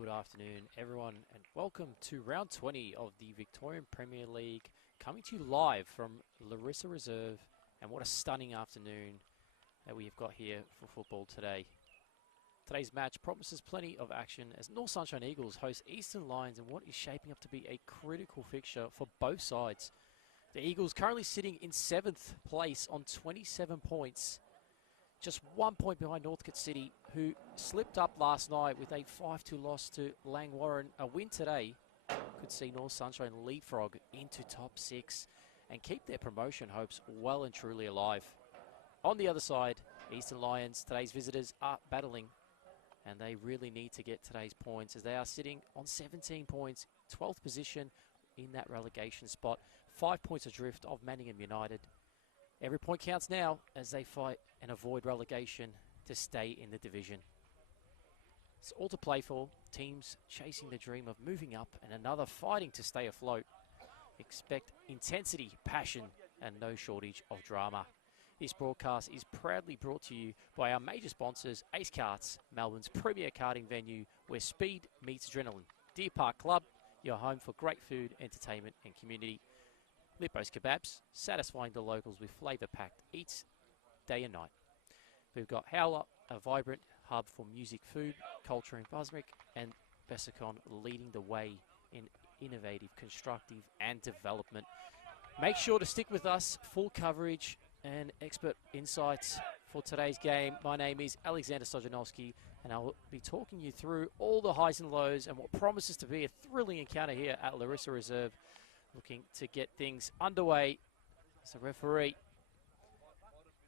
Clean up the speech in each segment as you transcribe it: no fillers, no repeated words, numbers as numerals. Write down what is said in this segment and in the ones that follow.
good afternoon, everyone, and welcome to round 20 of the Victorian Premier League, coming to you live from Larissa Reserve. And what a stunning afternoon that we have got here for football today. Today's match promises plenty of action as North Sunshine Eagles host Eastern Lions in what is shaping up to be a critical fixture for both sides. The Eagles currently sitting in 7th place on 27 points. Just 1 point behind Northcote City, who slipped up last night with a 5-2 loss to Langwarrin. A win today could see North Sunshine leapfrog into top 6 and keep their promotion hopes well and truly alive. On the other side, Eastern Lions, today's visitors, are battling, and they really need to get today's points as they are sitting on 17 points, 12th position in that relegation spot, 5 points adrift of Manningham United. Every point counts now as they fight and avoid relegation to stay in the division. It's all to play for, teams chasing the dream of moving up and another fighting to stay afloat. Expect intensity, passion, and no shortage of drama. This broadcast is proudly brought to you by our major sponsors, Ace Karts, Melbourne's premier karting venue where speed meets adrenaline. Deer Park Club, your home for great food, entertainment, and community. Lippo's Kebabs, satisfying the locals with flavour-packed eats day and night. We've got Howler, a vibrant hub for music, food, culture in Busmerick, and Bessacon leading the way in innovative, constructive, and development. Make sure to stick with us, full coverage and expert insights for today's game. My name is Alexander Stojanowski, and I'll be talking you through all the highs and lows and what promises to be a thrilling encounter here at Larissa Reserve. Looking to get things underway as a referee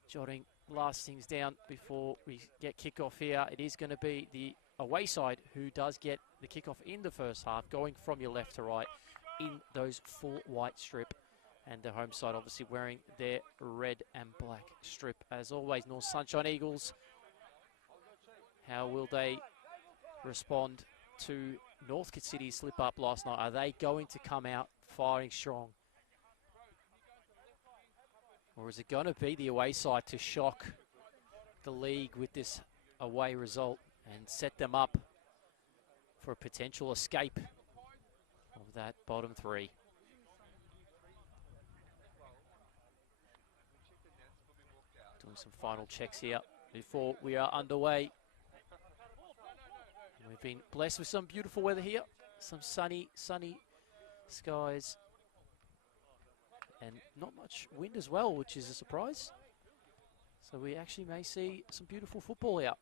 jotting last things down before we get kickoff here. It is going to be the away side who does get the kickoff in the first half, going from your left to right in those full white strip. And the home side obviously wearing their red and black strip. As always, North Sunshine Eagles, how will they respond to Northcote City's slip up last night? Are they going to come out firing strong? Or is it going to be the away side to shock the league with this away result and set them up for a potential escape of that bottom three? Doing some final checks here before we are underway. We've been blessed with some beautiful weather here. Some sunny skies. And not much wind as well, which is a surprise. So we actually may see some beautiful football out.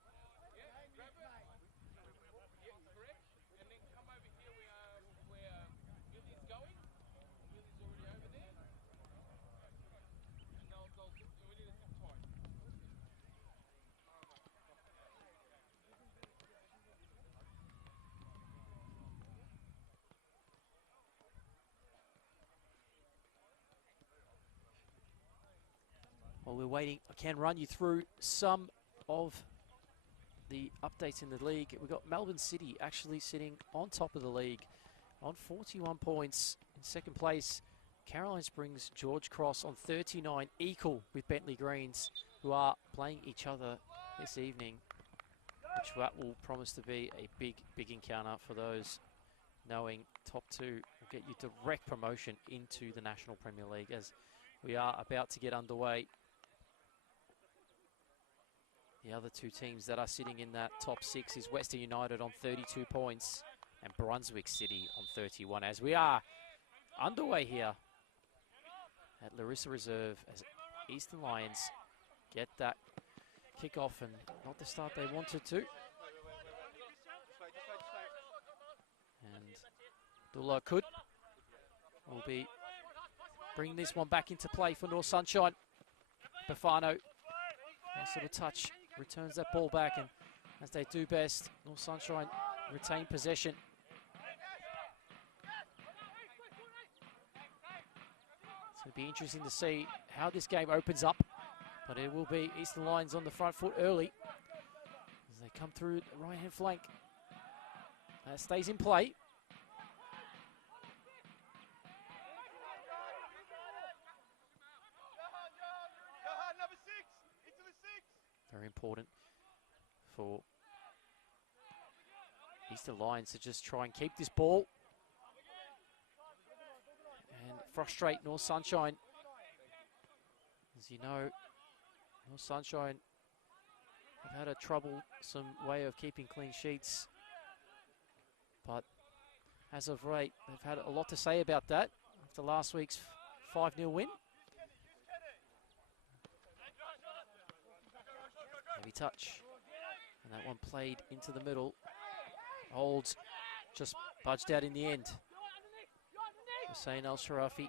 While we're waiting, I can run you through some of the updates in the league. We've got Melbourne City actually sitting on top of the league on 41 points. In second place, Caroline Springs, George Cross on 39, equal with Bentley Greens, who are playing each other this evening, which will promise to be a big encounter for those knowing top two will get you direct promotion into the National Premier League as we are about to get underway. The other two teams that are sitting in that top 6 is Western United on 32 points and Brunswick City on 31 as we are underway here at Larissa Reserve as Eastern Lions get that kickoff and not the start they wanted to. And Dula Kud will be bringing this one back into play for North Sunshine. Bafano, nice little touch, returns that ball back, and as they do best, North Sunshine retain possession. It's going to be interesting to see how this game opens up, but it will be Eastern Lions on the front foot early as they come through the right-hand flank. That stays in play. Very important for Eastern Lions to just try and keep this ball and frustrate North Sunshine. As you know, North Sunshine have had a troublesome way of keeping clean sheets, but as of late, they've had a lot to say about that after last week's 5-0 win. Heavy touch, and that one played into the middle. Olds just budged out in the end. Hussein Al-Sharafi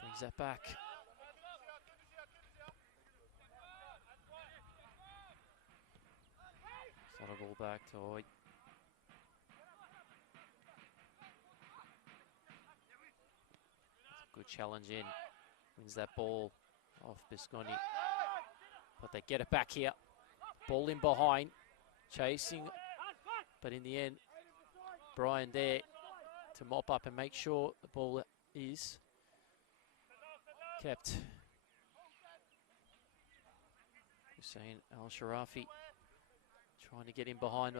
brings that back. Slot a ball back to Oid. Good challenge in. Wins that ball off Bisconi. But they get it back here. Ball in behind. Chasing. But in the end, Brian there to mop up and make sure the ball is kept. Hussein Al-Sharafi trying to get in behind.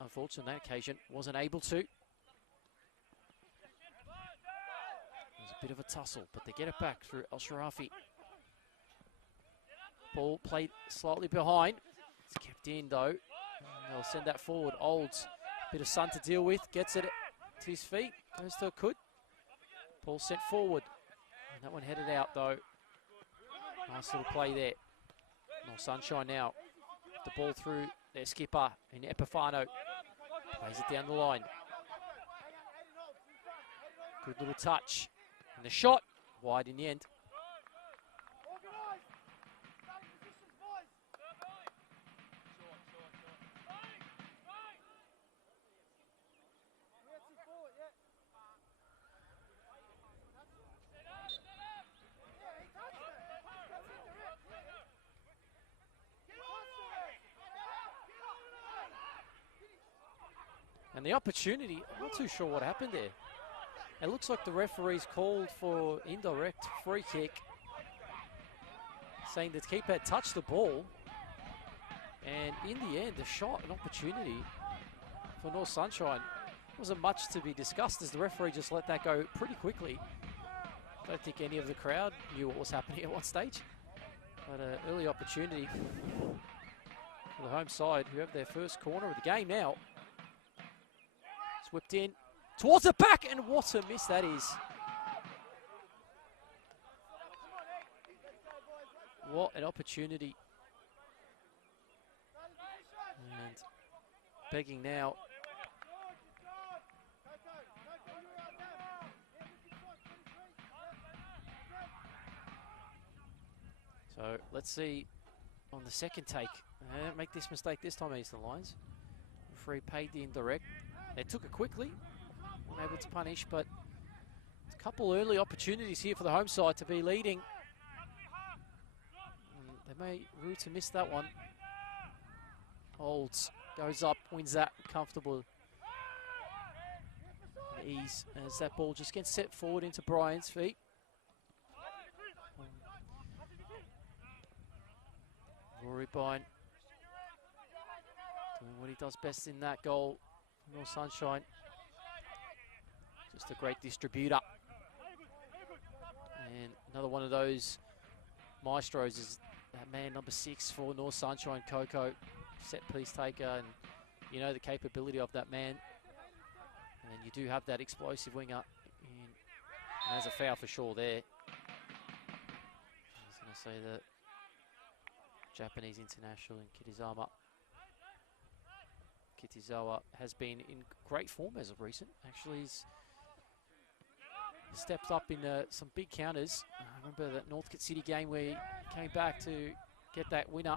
Unfortunately, on that occasion, wasn't able to. It was a bit of a tussle, but they get it back through Al-Sharafi. Ball played slightly behind. It's kept in, though. They'll send that forward. Olds, bit of sun to deal with. Gets it to his feet. Goes to a Could. Ball sent forward. And that one headed out, though. Nice little play there. North Sunshine now. The ball through their skipper in Epifano. Plays it down the line. Good little touch. And the shot. Wide in the end. And the opportunity, I'm not too sure what happened there. It looks like the referee's called for indirect free kick, saying the keeper had touched the ball. And in the end, a shot, an opportunity for North Sunshine. Wasn't much to be discussed as the referee just let that go pretty quickly. I don't think any of the crowd knew what was happening at one stage. But an early opportunity for the home side, who have their first corner of the game now. Whipped in towards the back, and what a miss that is. What an opportunity. And begging now. So let's see on the second take. They don't make this mistake this time, Eastern Lions. Referee paid the indirect. They took it quickly, weren't able to punish, but a couple early opportunities here for the home side to be leading. And they may rue to miss that one. Olds goes up, wins that comfortable ease as that ball just gets set forward into Brian's feet. Rory Byrne doing what he does best in that goal. North Sunshine, just a great distributor. And another one of those maestros is that man number 6 for North Sunshine, Coco, set piece taker, and you know the capability of that man. And you do have that explosive winger. And there's a foul for sure there. I was going to say the Japanese international in Kitizama. Kitizawa has been in great form as of recent. Actually, he's stepped up in some big counters. I remember that Northcote City game where he came back to get that winner.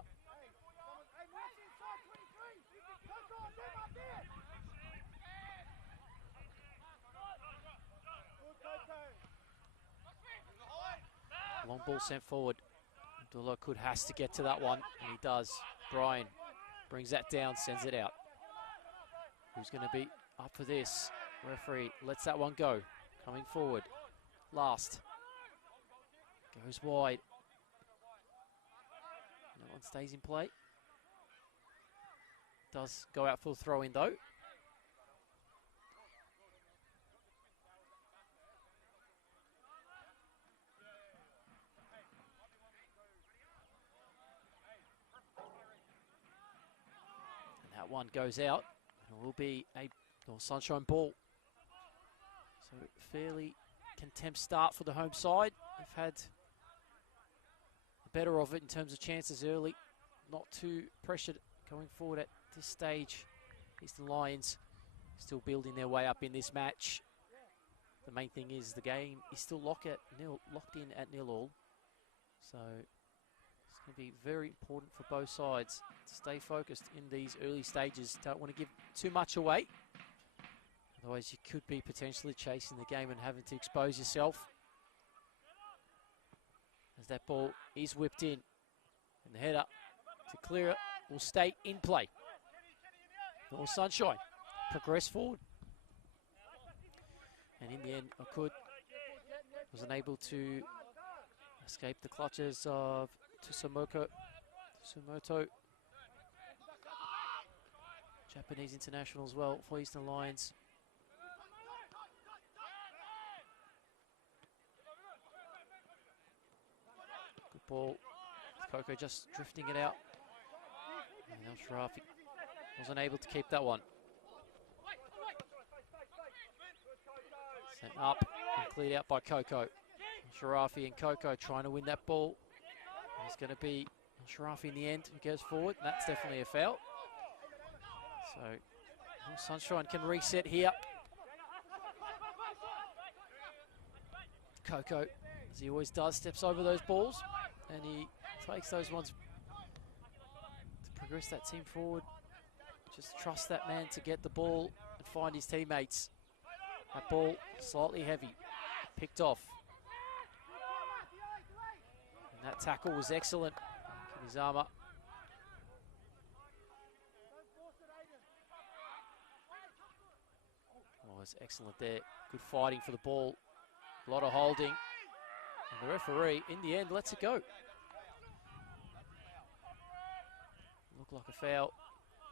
Long ball sent forward. Abdullah Could has to get to that one, and he does. Brian brings that down, sends it out. Who's going to be up for this? Referee lets that one go. Coming forward. Last. Goes wide. That one stays in play. Does go out for the throw-in, though. And that one goes out. It will be a North Sunshine ball. So fairly contempt start for the home side. They've had the better of it in terms of chances early. Not too pressured going forward at this stage. Eastern Lions still building their way up in this match. The main thing is the game is still locked in at 0-0. So it's going to be very important for both sides to stay focused in these early stages. Don't want to give too much away. Otherwise you could be potentially chasing the game and having to expose yourself. As that ball is whipped in. And the header to clear it will stay in play. North Sunshine progress forward. And in the end, Okud was unable to escape the clutches of Tsumoto. Japanese international as well for Eastern Lions. Good ball. Coco just drifting it out. And Al-Sharafi wasn't able to keep that one. Sent up and cleared out by Coco. Sharafi and Coco trying to win that ball. It's going to be Sharafi in the end who goes forward. And that's definitely a foul. So Sunshine can reset here. Coco, as he always does, steps over those balls. And he takes those ones to progress that team forward. Just trust that man to get the ball and find his teammates. That ball slightly heavy, picked off. And that tackle was excellent. Kimizama. Oh, it's excellent there. Good fighting for the ball. A lot of holding. And the referee, in the end, lets it go. Looked like a foul.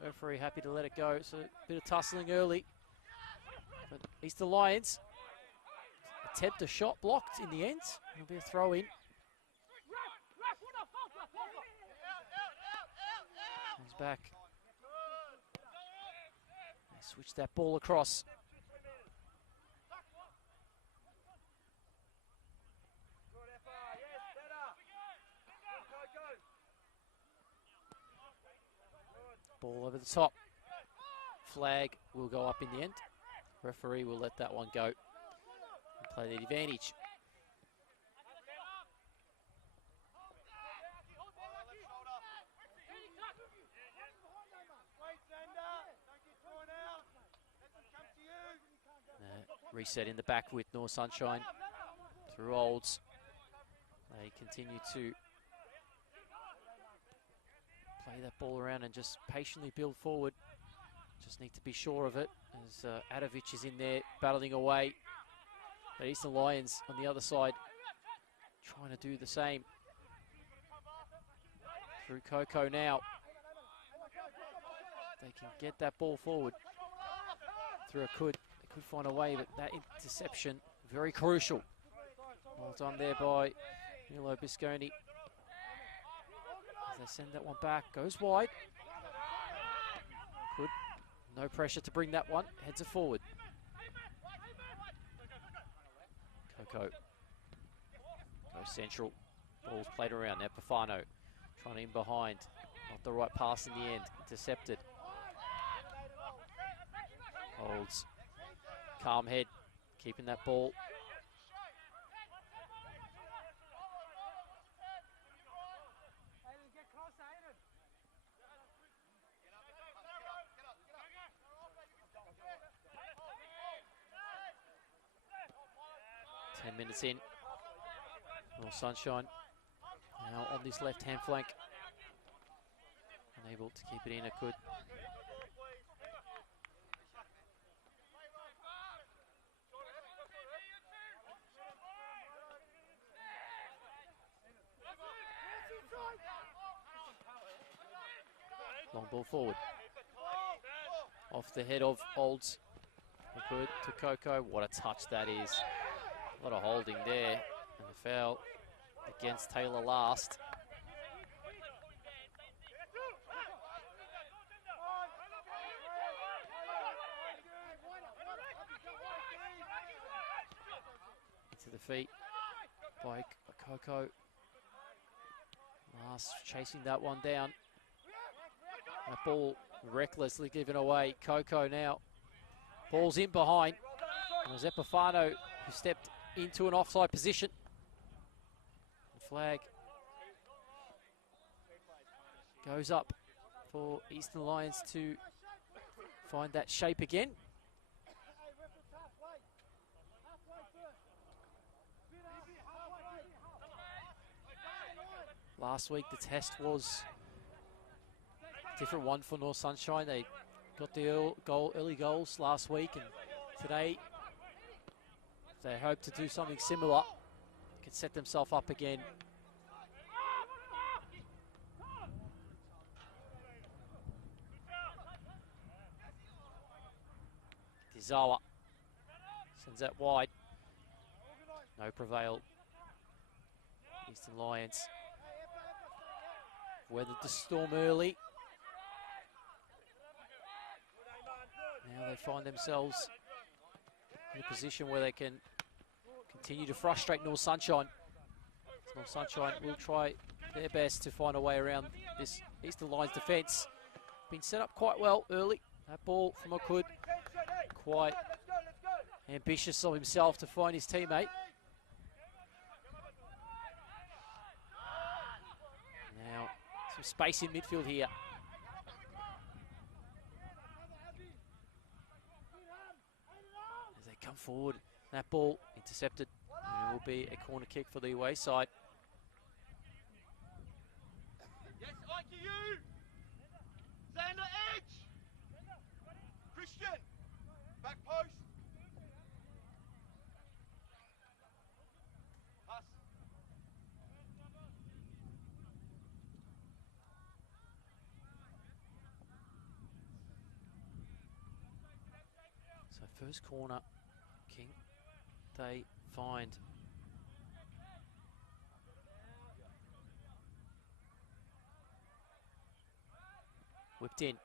Referee happy to let it go. So a bit of tussling early. But Eastern Lions attempt a shot blocked in the end. It'll be a throw in. Comes back. They switch that ball across. Ball over the top. Flag will go up in the end. Referee will let that one go and play the advantage. Reset in the back with North Sunshine through Olds. They continue to play that ball around and just patiently build forward. Just need to be sure of it as Adovic is in there battling away. The Eastern Lions on the other side trying to do the same. Through Coco now. They can get that ball forward. Through Okud. They could find a way, but that interception, very crucial. Well done there by Milo Bisconi. As they send that one back, goes wide. Good. No pressure to bring that one. Heads it forward. Coco. Goes central. Ball's played around. Now Pafano trying in behind. Not the right pass in the end. Intercepted. Holds. Calm head. Keeping that ball. Minutes in. North Sunshine now on this left-hand flank. Unable to keep it in. Okud. Long ball forward. Off the head of Olds. Good to Coco. What a touch that is. A lot of holding there. And the foul against Taylor last. Into the feet by Coco. Last chasing that one down. That ball recklessly given away. Coco now. Ball's in behind. It was Epifano who stepped into an offside position. The flag goes up for Eastern Lions to find that shape again. Last week the test was a different one for North Sunshine. They got the early goals last week, and today they hope to do something similar. They can set themselves up again. Dizawa sends that wide. No prevail. Eastern Lions weathered the storm early. Now they find themselves in a position where they can continue to frustrate North Sunshine. North Sunshine will try their best to find a way around this Eastern Lions defence. Been set up quite well early. That ball from Okud, quite ambitious of himself to find his teammate. Now some space in midfield here. As they come forward, that ball intercepted, and it will be a corner kick for the away side. Yes, Ike, you! Xander, edge! Christian! Back post! Pass. So first corner, King, they find. Whipped in.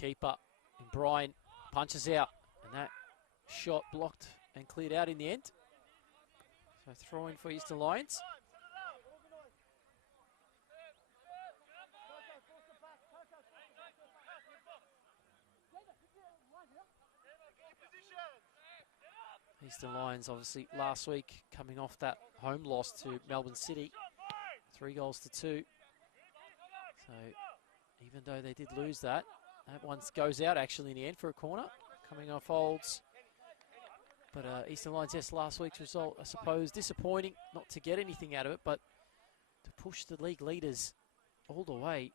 Keeper and Brian punches out, and that shot blocked and cleared out in the end. So throw in for Eastern Lions. Eastern Lions obviously last week coming off that home loss to Melbourne City, 3-2. So even though they did lose that one goes out actually in the end for a corner, coming off Olds. But Eastern Lions, yes, last week's result, I suppose, disappointing not to get anything out of it, but to push the league leaders all the way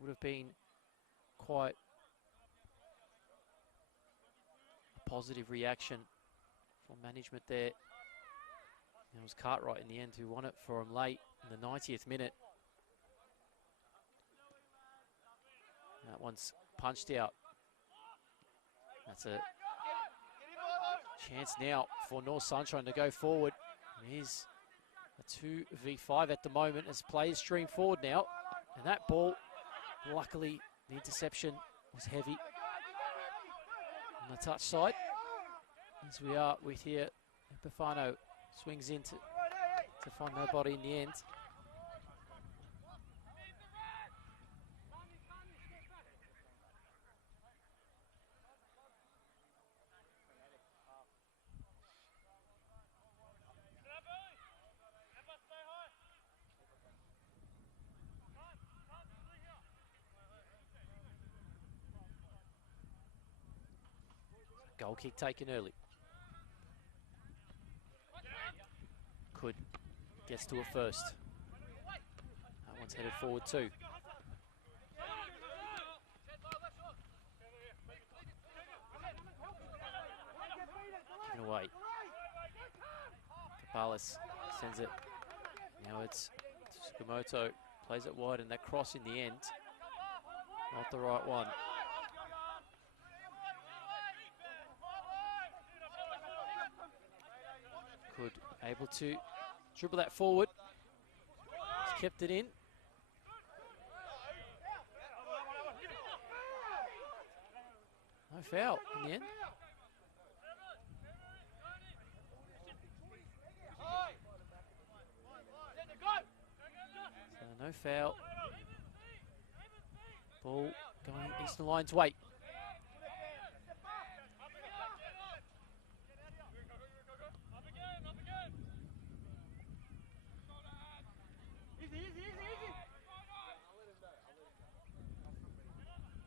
would have been quite a positive reaction from management there. It was Cartwright in the end who won it for him late in the 90th minute. That one's punched out. That's a chance now for North Sunshine to go forward. It is a 2v5 at the moment as players stream forward now. And that ball, luckily, the interception was heavy on the touch side. As we are with here, Epifano swings in to find nobody in the end. Goal kick taken early. Could gets to it first. That one's headed forward too. Given away. Capalis sends it. Now it's Tsukamoto, plays it wide, and that cross in the end. Not the right one. Good. Able to dribble that forward. He's kept it in. No foul in the end. So no foul. Ball going Eastern Lions' way.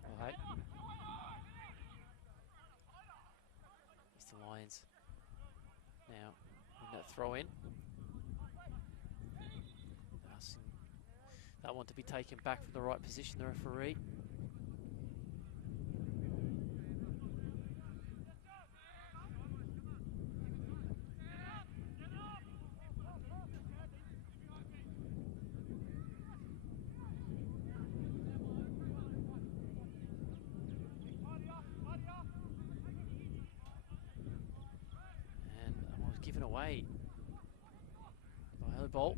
All right. Eastern Lions now in that throw in. Asking that one to be taken back from the right position, the referee. And that one was given away by Haley Bolt.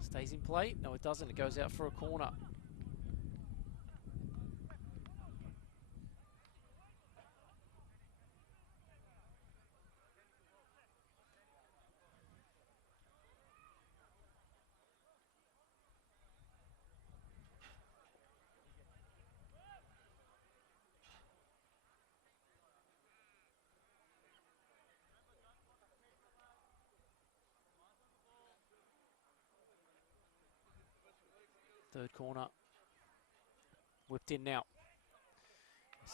Stays in play. No, it doesn't. It goes out for a corner. Third corner. Whipped in now.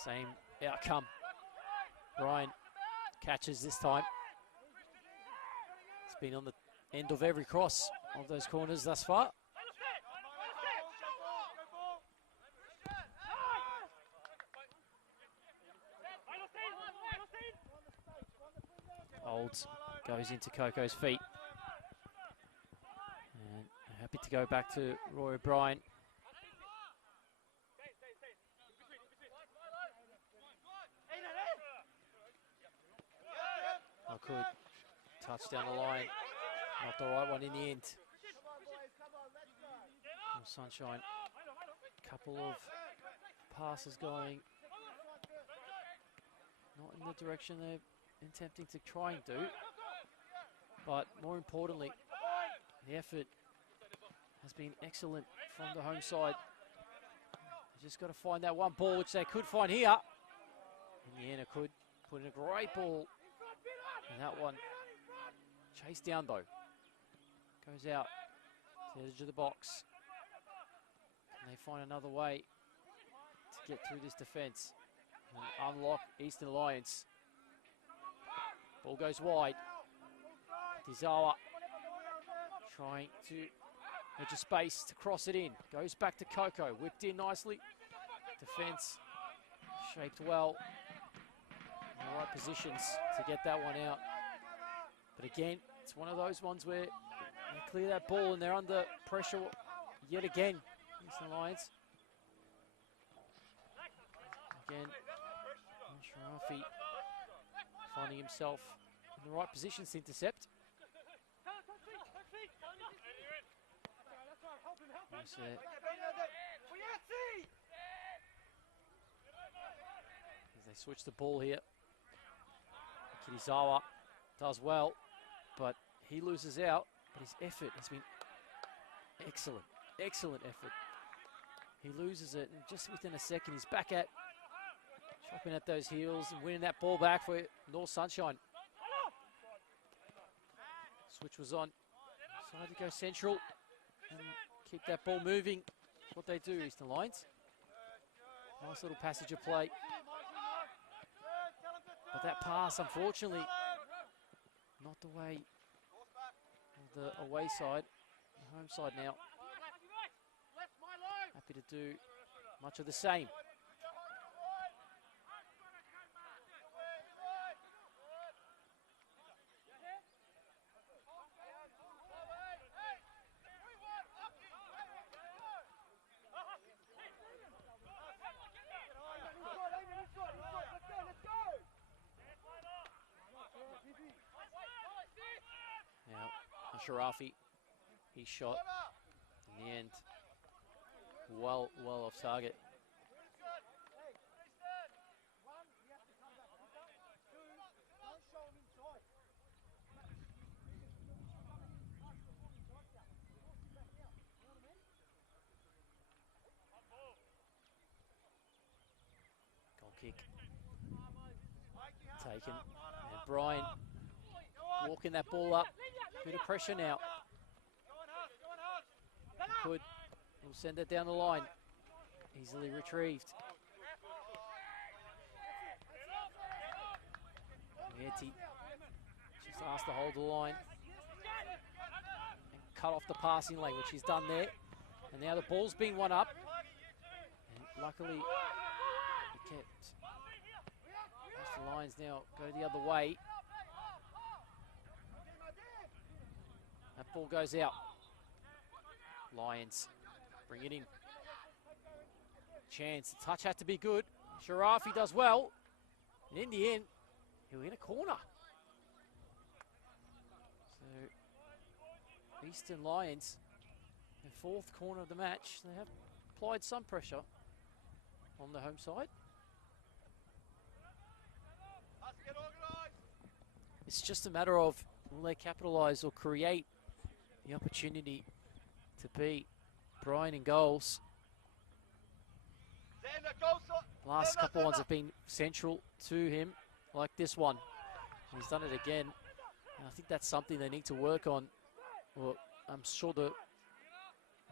Same outcome. Ryan catches this time. It's been on the end of every cross of those corners thus far. Olds goes into Coco's feet. And happy to go back to Roy O'Brien. Could touch down the line. Not the right one in the end. Sunshine. Couple of passes going. Not in the direction they're attempting to try and do. But more importantly, the effort has been excellent from the home side. They just got to find that one ball, which they could find here. In the end, it could put in a great ball. And that one chased down though. Goes out to the edge of the box. And they find another way to get through this defence and unlock Eastern Lions. Ball goes wide. Dizawa trying to edge a space to cross it in. Goes back to Coco. Whipped in nicely. Defence shaped well. In the right positions to get that one out. But again, it's one of those ones where they clear that ball and they're under pressure yet again. Eastern Lions. Again, Sharafi finding himself in the right positions to intercept. Nice there. As they switch the ball here. Kirizawa does well, but he loses out. But his effort has been excellent. Excellent effort. He loses it, and just within a second, he's back at chopping at those heels and winning that ball back for North Sunshine. Switch was on. Decided to go central and keep that ball moving. That's what they do, Eastern Lions. Nice little passage of play. But that pass, unfortunately, not the way of the away side, the home side now. Happy to do much of the same. Sharafi. He shot in the end well off target. Goal kick taken, and Brian walking that ball up. Bit of pressure now. Good. He'll send it down the line. Easily retrieved. Manti just asked to hold the line and cut off the passing lane, which he's done there. And now the ball's been won up. And luckily, he kept. The Lions now go the other way. That ball goes out. Lions bring it in. Chance. The touch had to be good. Sharafi does well. And in the end, he'll hit a corner. So, Eastern Lions, the fourth corner of the match, they have applied some pressure on the home side. It's just a matter of will they capitalise or create the opportunity to beat Brian in goals. Last couple ones have been central to him, like this one. He's done it again. And I think that's something they need to work on. Well, I'm sure the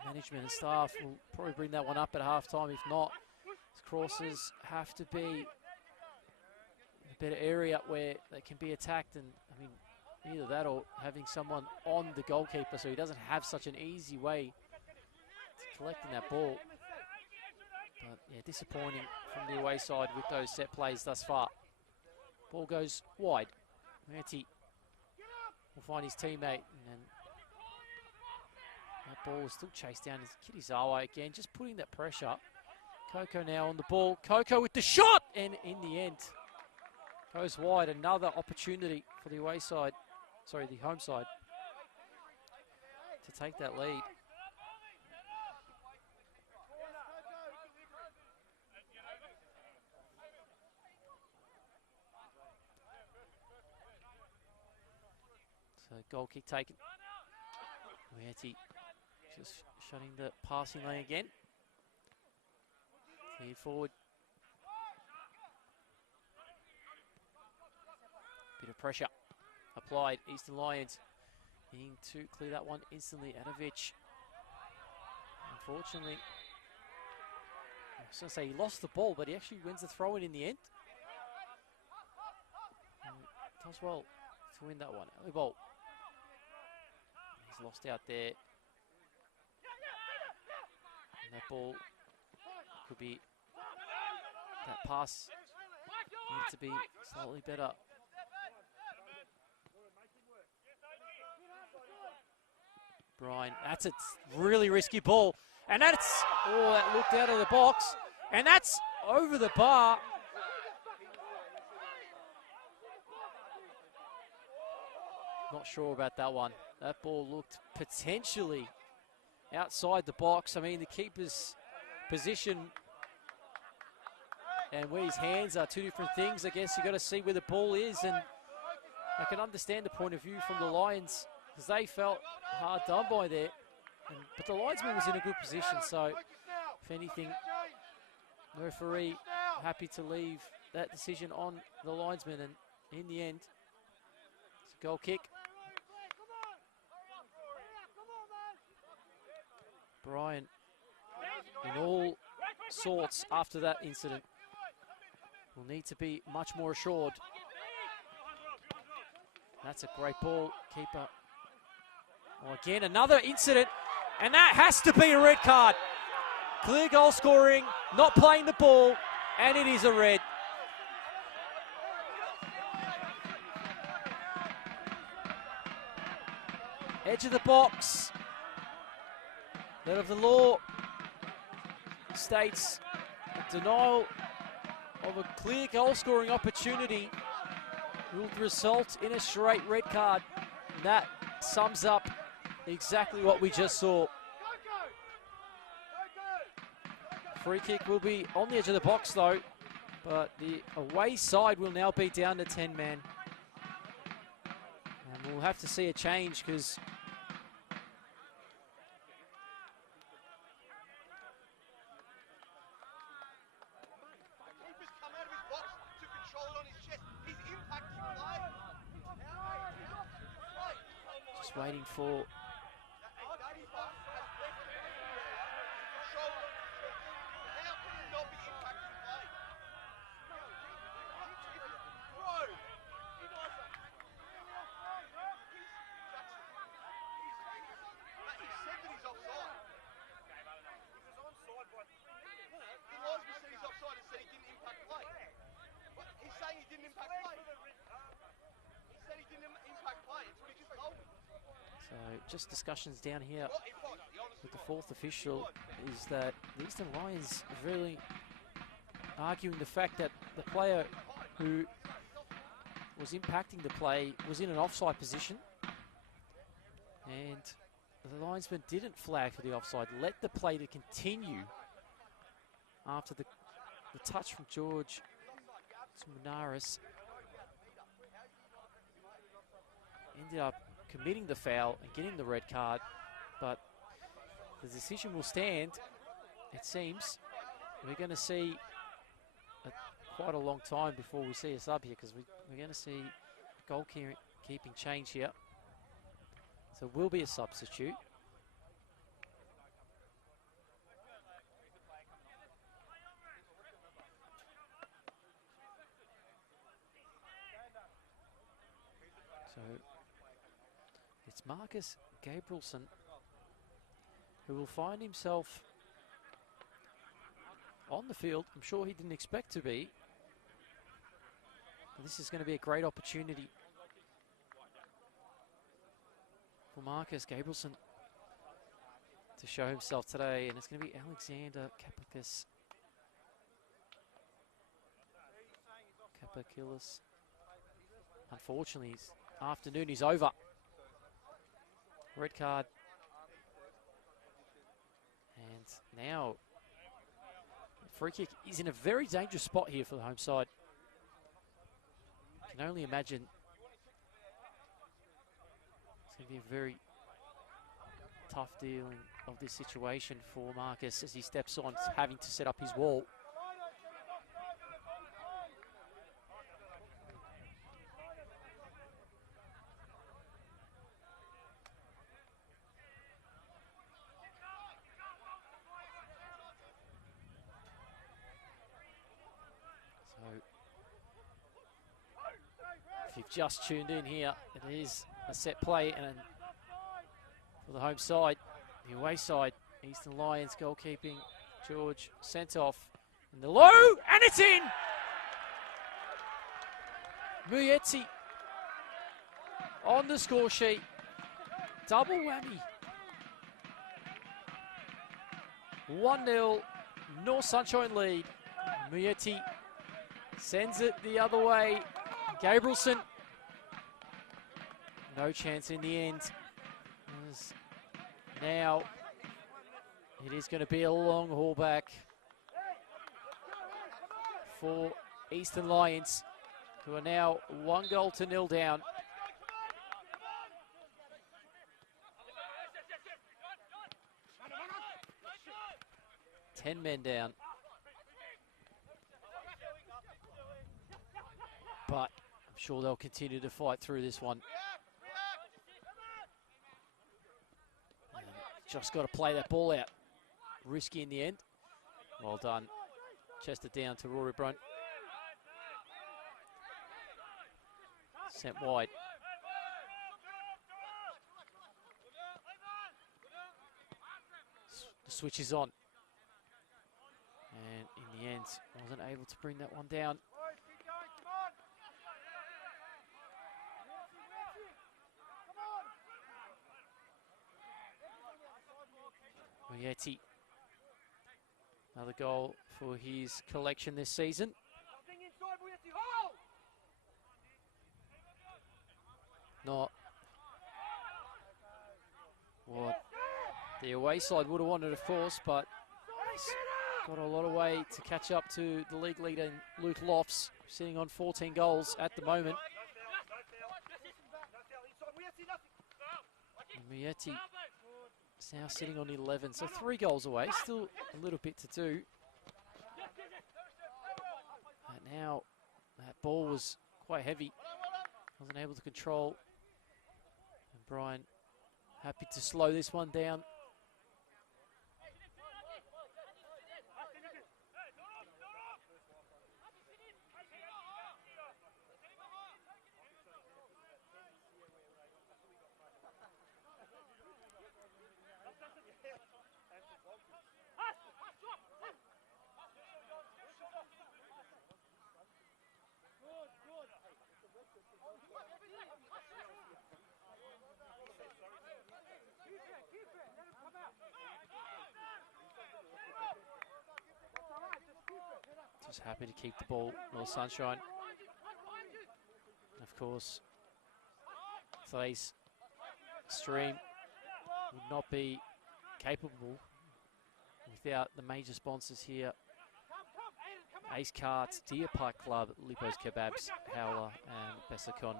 management and staff will probably bring that one up at halftime. If not, crosses have to be a better area where they can be attacked. And I mean, either that or having someone on the goalkeeper so he doesn't have such an easy way to collecting that ball. But yeah, disappointing from the away side with those set plays thus far. Ball goes wide. Manti will find his teammate, and then that ball is still chased down. It's Kirizawa again, just putting that pressure. Coco now on the ball. Coco with the shot, and in the end, goes wide. Another opportunity for the away side, sorry, the home side, to take that lead. So goal kick taken. Manti just shutting the passing lane again. Cleared forward. Bit of pressure applied. Eastern Lions needing to clear that one instantly. Adovic, unfortunately, I was going to say he lost the ball, but he actually wins the throw-in in the end. And does well to win that one. Early ball. He's lost out there. And that ball could be, that pass needs to be slightly better. Brian, that's a really risky ball. And that's, oh, that looked out of the box. And that's over the bar. Not sure about that one. That ball looked potentially outside the box. I mean, the keeper's position and where his hands are two different things. I guess you got to see where the ball is, and I can understand the point of view from the Lions because they felt hard done by there. But the linesman was in a good position, so if anything, the referee happy to leave that decision on the linesman, and in the end, it's a goal kick. Brian in all sorts after that incident will need to be much more assured. That's a great ball, keeper. Oh, again, another incident, and that has to be a red card. Clear goal scoring, not playing the ball, and it is a red. Edge of the box. Letter of the law states a denial of a clear goal scoring opportunity will result in a straight red card. That sums up exactly what we just saw. Free kick will be on the edge of the box though, but the away side will now be down to 10 men. And we'll have to see a change because just waiting for just discussions down here with the fourth official is that the Eastern Lions really arguing the fact that the player who was impacting the play was in an offside position, and the linesman didn't flag for the offside, let the play to continue after the touch from George to Munaris. Ended up committing the foul and getting the red card, but the decision will stand, it seems. We're going to see quite a long time before we see a sub here, because we're going to see goalkeeping change here. So it will be a substitute. So it's Marcus Gabrielson who will find himself on the field. I'm sure he didn't expect to be. But this is going to be a great opportunity for Marcus Gabrielson to show himself today, and it's going to be Alexander Kapakilis. Unfortunately, his afternoon is over. Red card. And now, free kick is in a very dangerous spot here for the home side. Can only imagine it's going to be a very tough dealing of this situation for Marcus as he steps on, having to set up his wall. If you've just tuned in here, it is a set play, and for the home side, the away side, Eastern Lions goalkeeping. George sent off in the low, and it's in! Muyeti on the score sheet. Double whammy. 1-0, North Sunshine lead. Muyeti sends it the other way. Gabrielson, no chance in the end. As now it is going to be a long haul back for Eastern Lions, who are now 1-0 down. 10 men down. But I'm sure they'll continue to fight through this one. And just got to play that ball out. Risky in the end. Well done. Chest it down to Rory Brunt. Sent wide. The switch is on. And in the end, wasn't able to bring that one down. Muyeti, another goal for his collection this season. Not what the away side would have wanted to force, but he's got a lot of way to catch up to the league leader, Luke Lofts, sitting on 14 goals at the moment. And Mietti is now sitting on 11, so 3 goals away, still a little bit to do. But now that ball was quite heavy, wasn't able to control. And Brian happy to slow this one down. Just happy to keep the ball, North Sunshine. Of course, today's stream would not be capable without the major sponsors here: Ace Carts, Deer Park Club, Lipo's Kebabs, Howler and Besicon.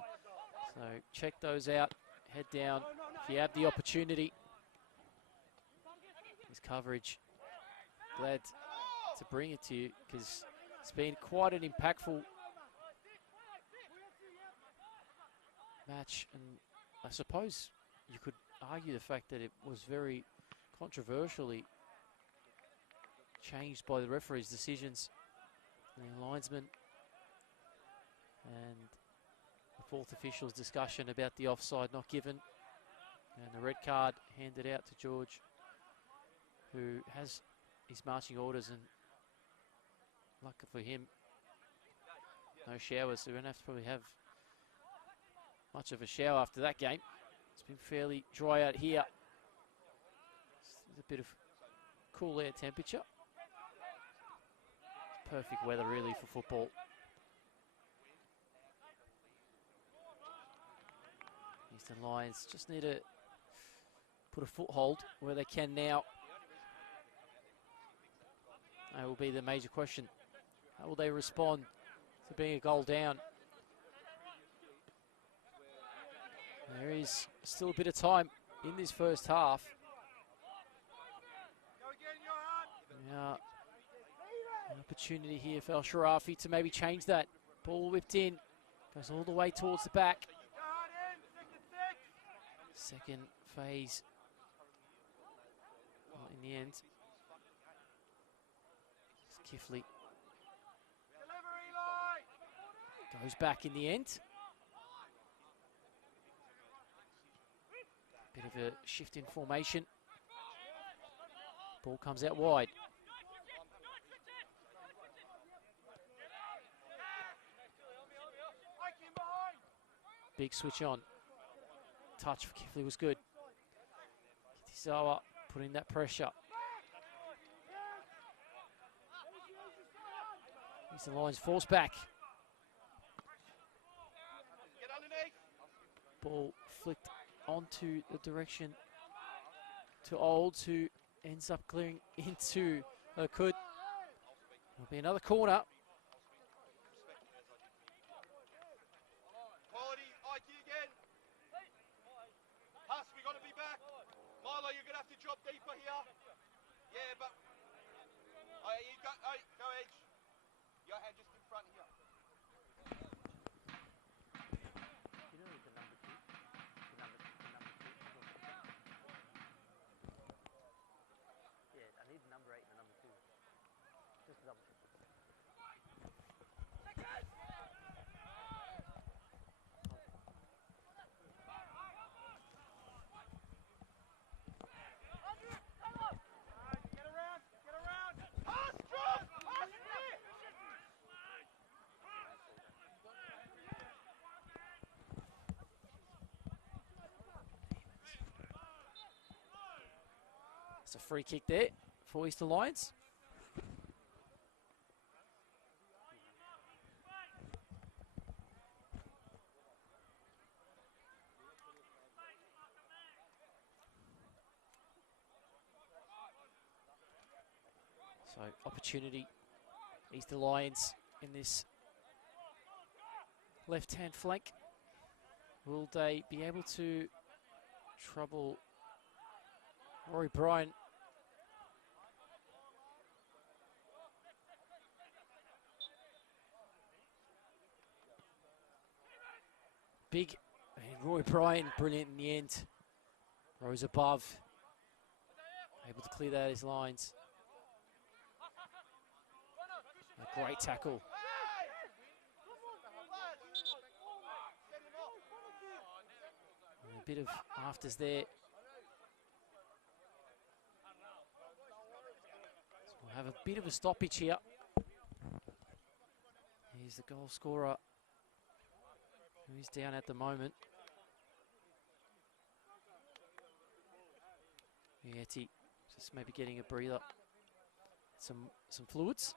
So check those out, head down if you have the opportunity. This coverage, glad to bring it to you because it's been quite an impactful match, and I suppose you could argue the fact that it was very controversially changed by the referee's decisions, the linesman and the fourth official's discussion about the offside not given, and the red card handed out to George, who has his marching orders, and lucky for him, no showers, so we don't have to probably have much of a shower after that game. It's been fairly dry out here. It's a bit of cool air temperature. It's perfect weather really for football. Eastern Lions just need to put a foothold where they can now. That will be the major question. How will they respond to being a goal down? There is still a bit of time in this first half. Now, an opportunity here for El Sharafi to maybe change that. Ball whipped in, goes all the way towards the back. Second phase. Well, in the end, Kifley goes back in the end. Bit of a shift in formation. Ball comes out wide. Big switch on. Touch for Kifley was good. Kitizawa putting that pressure. Eastern Lions force back. Ball flicked onto the direction to Olds, who ends up clearing into Okud. There'll be another corner. Quality, Ike again. Huss, we got to be back. Milo, you're going to have to drop deeper here. Yeah, but... you go edge. Your hand just in front here. It's a free kick there for Eastern Lions. So opportunity, Eastern Lions in this left-hand flank. Will they be able to trouble Rory Bryan? Big, and Roy Bryan, brilliant in the end. Rose above, able to clear that his lines. A great tackle. And a bit of afters there. So we'll have a bit of a stoppage here. Here's the goal scorer, who is down at the moment. Yeti just maybe getting a breather. Some fluids.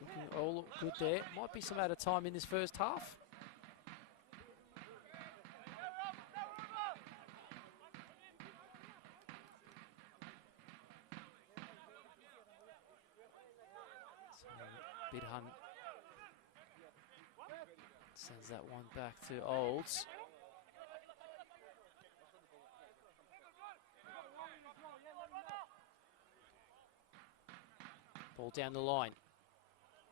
Looking all good there. Might be some out of time in this first half. So Bidhan sends that one back to Olds. Ball down the line.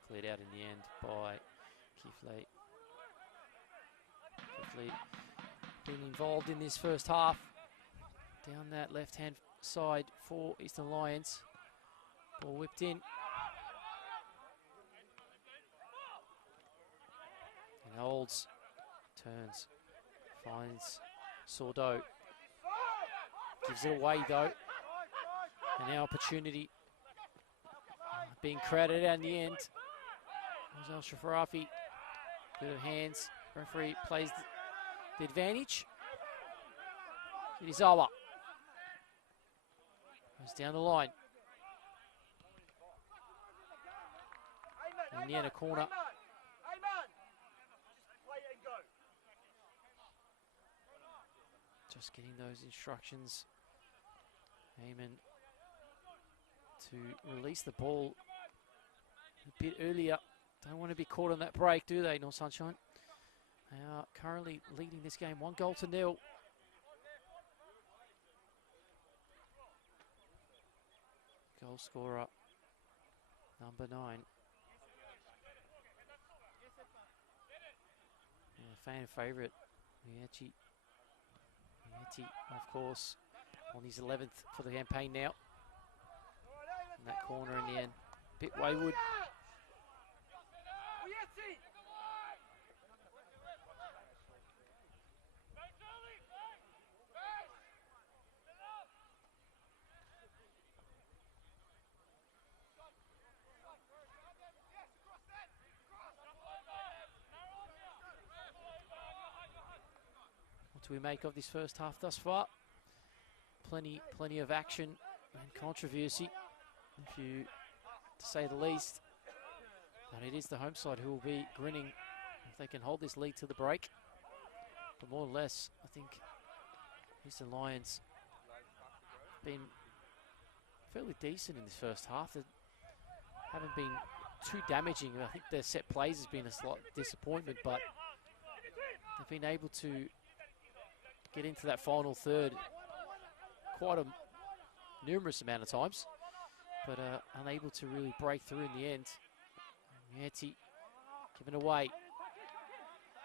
Cleared out in the end by Kifley. Kifley been involved in this first half. Down that left-hand side for Eastern Lions. Ball whipped in. And Olds turns, finds Sordo. Gives it away though. And now opportunity being crowded out in the end. There's Al Shafarafi, bit of hands. Referee plays the advantage. Irizawa goes down the line. In the inner corner. Just getting those instructions. Heyman to release the ball a bit earlier. Don't want to be caught on that break, do they, North Sunshine? They are currently leading this game 1-0. Goal scorer, number 9. Fan favourite, Miyachi, of course, on his 11th for the campaign now. In that corner in the end, bit wayward. What do we make of this first half thus far? Plenty of action and controversy, to say the least. And it is the home side who will be grinning if they can hold this lead to the break. But more or less, I think Eastern Lions have been fairly decent in this first half. They haven't been too damaging. I think their set plays has been a slight disappointment, but they've been able to get into that final third quite a numerous amount of times, but unable to really break through in the end. Yeti giving away.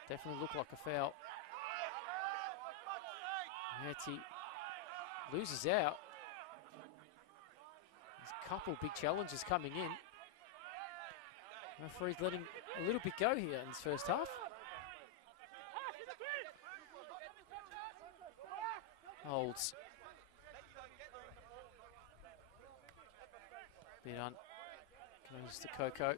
Definitely looked like a foul. Yeti loses out. There's a couple big challenges coming in. Referee's letting a little bit go here in this first half. Holds. Bidhan goes to Coco.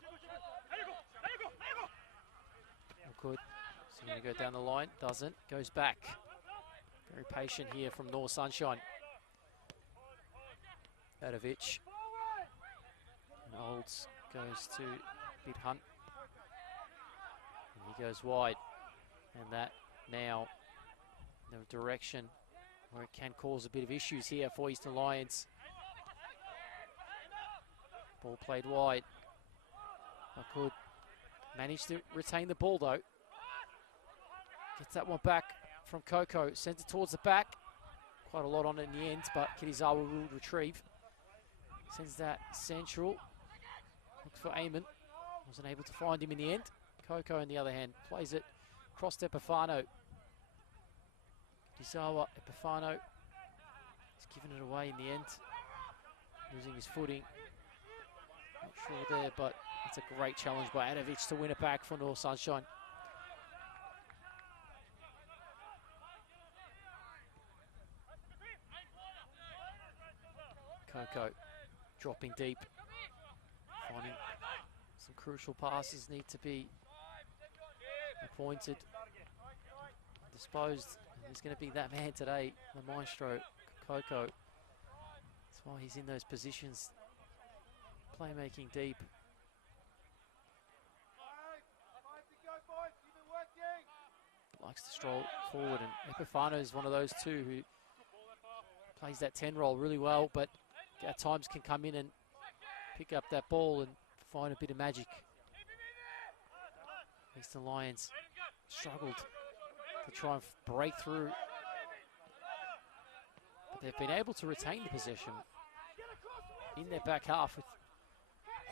He's going to go down the line. Doesn't. Goes back. Very patient here from North Sunshine. Adovic. And Olds goes to Bid Hunt. And he goes wide. And that now, the direction where it can cause a bit of issues here for Eastern Lions. Ball played wide. I could manage to retain the ball though. Gets that one back from Coco. Sends it towards the back. Quite a lot on it in the end, but Kirizawa will retrieve. Sends that central. Looks for Eamon. Wasn't able to find him in the end. Coco, on the other hand, plays it across to Epifano. Kirizawa, Epifano. He's given it away in the end. Losing his footing. Not sure there, but it's a great challenge by Adovic to win it back for North Sunshine. Coco dropping deep. Finding some crucial passes need to be appointed, disposed. There's going to be that man today, the maestro, Coco. That's why he's in those positions. Playmaking deep. Likes to stroll forward, and Epifano is one of those two who plays that 10 role really well, but at times can come in and pick up that ball and find a bit of magic. Eastern Lions struggled to try and break through, but they've been able to retain the possession in their back half with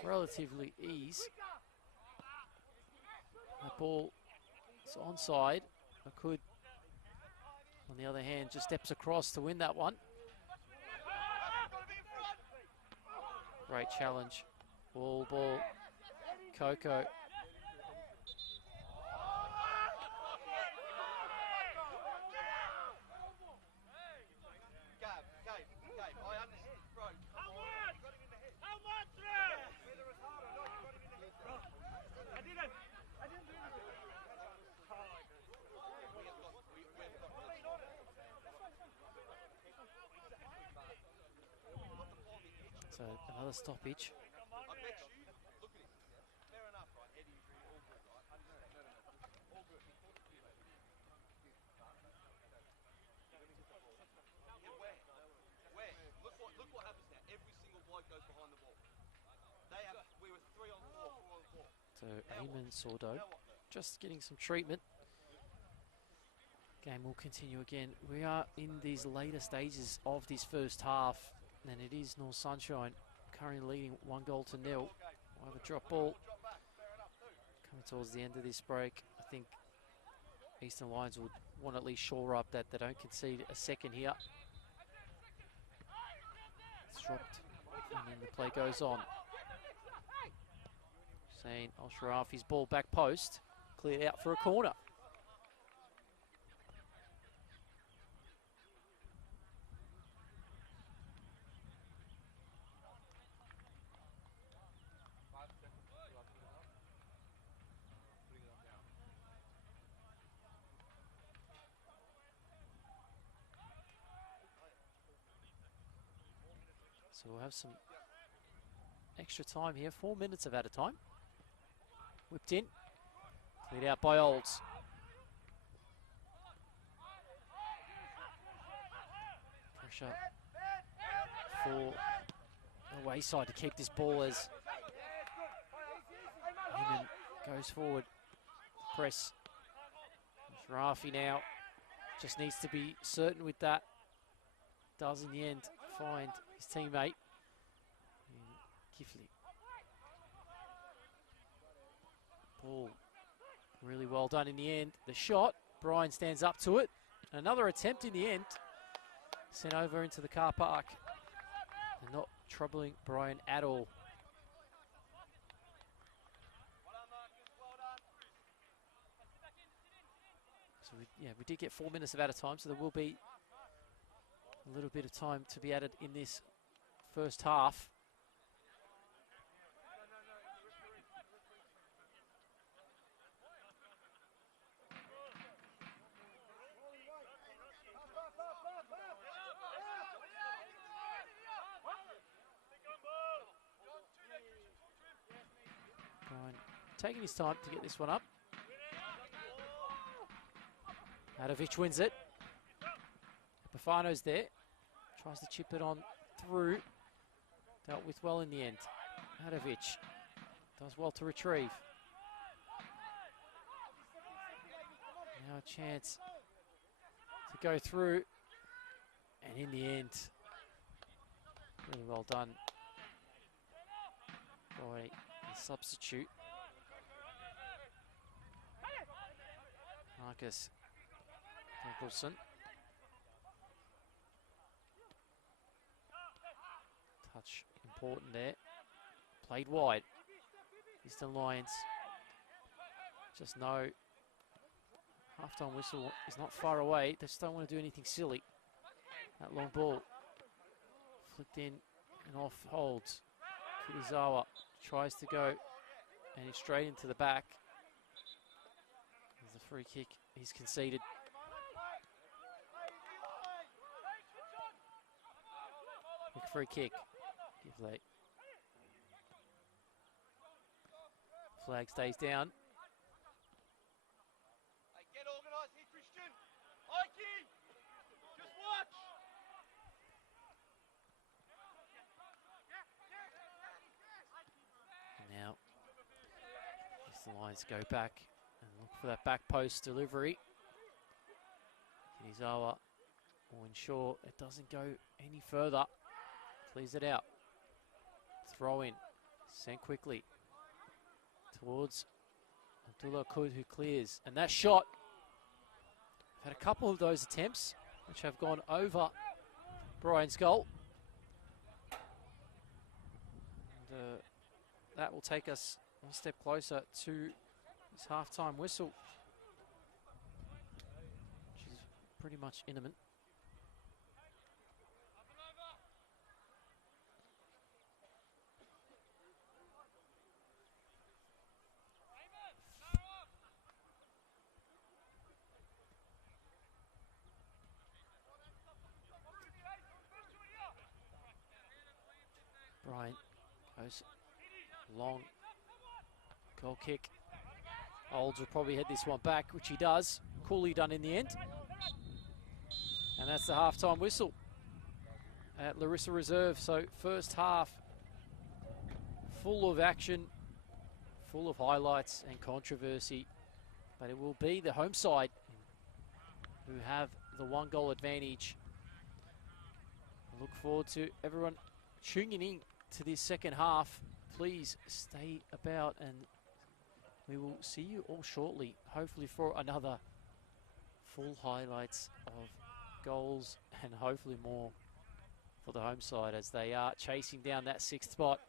relatively ease. The ball is onside. Akud, on the other hand, just steps across to win that one. Great challenge. Ball. Coco. So another stoppage. I bet you, look at him. Fair enough, right? Head injury, all good, right? All good. Yeah, where? Look what happens now. Every single bloke goes behind the ball. We were 3 on 4, 4 on 4. So Eamon Sordo just getting some treatment. Game will continue again. We are in these later stages of this first half, and it is North Sunshine currently leading 1-0. We'll have a drop ball coming towards the end of this break. I think Eastern Lions would want to at least shore up that they don't concede a second here. It's dropped, and then the play goes on. Hussein Al-Sharafi's ball back post, cleared out for a corner. So we'll have some extra time here, 4 minutes of added time. Whipped in, cleared out by Olds. Pressure for the wayside to keep this ball as Eamon goes forward. Press. Rafi now just needs to be certain with that. Does in the end find his teammate. Kifley. Ball really well done in the end. The shot, Brian stands up to it. Another attempt in the end. Sent over into the car park. And not troubling Brian at all. So we did get 4 minutes of added time, so there will be a little bit of time to be added in this first half. taking his time to get this one up. Adovic wins it. Bufano's there. Tries to chip it on through. Dealt with well in the end. Adovic does well to retrieve. Now a chance to go through. And in the end, really well done by the substitute. Marcus Nicholson. Touch important there. Played wide. Eastern Lions just know half-time whistle is not far away. They just don't want to do anything silly. That long ball flicked in and off holds. Kirizawa tries to go and he's straight into the back. There's a free kick he's conceded. Quick free kick. Give late. Flag stays down. Hey, get organised here, Christian. Ikey, just watch. Now, the Lions go back and look for that back post delivery. Kirizawa will ensure it doesn't go any further. Clears it out. Throw in. Sent quickly towards Abdullah Kud, who clears. And that shot, had a couple of those attempts which have gone over Brian's goal. And, that will take us one step closer to this half-time whistle, which is pretty much imminent. Brian goes long goal kick. Olds will probably head this one back, which he does. Coolly done in the end. And that's the half-time whistle at Larissa Reserve. So first half, full of action, full of highlights and controversy. But it will be the home side who have the one-goal advantage. I look forward to everyone tuning in to this second half. Please stay about and we will see you all shortly, hopefully for another full highlights of goals and hopefully more for the home side as they are chasing down that 6th spot.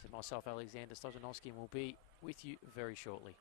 So myself, Alexander Stojanovski, will be with you very shortly.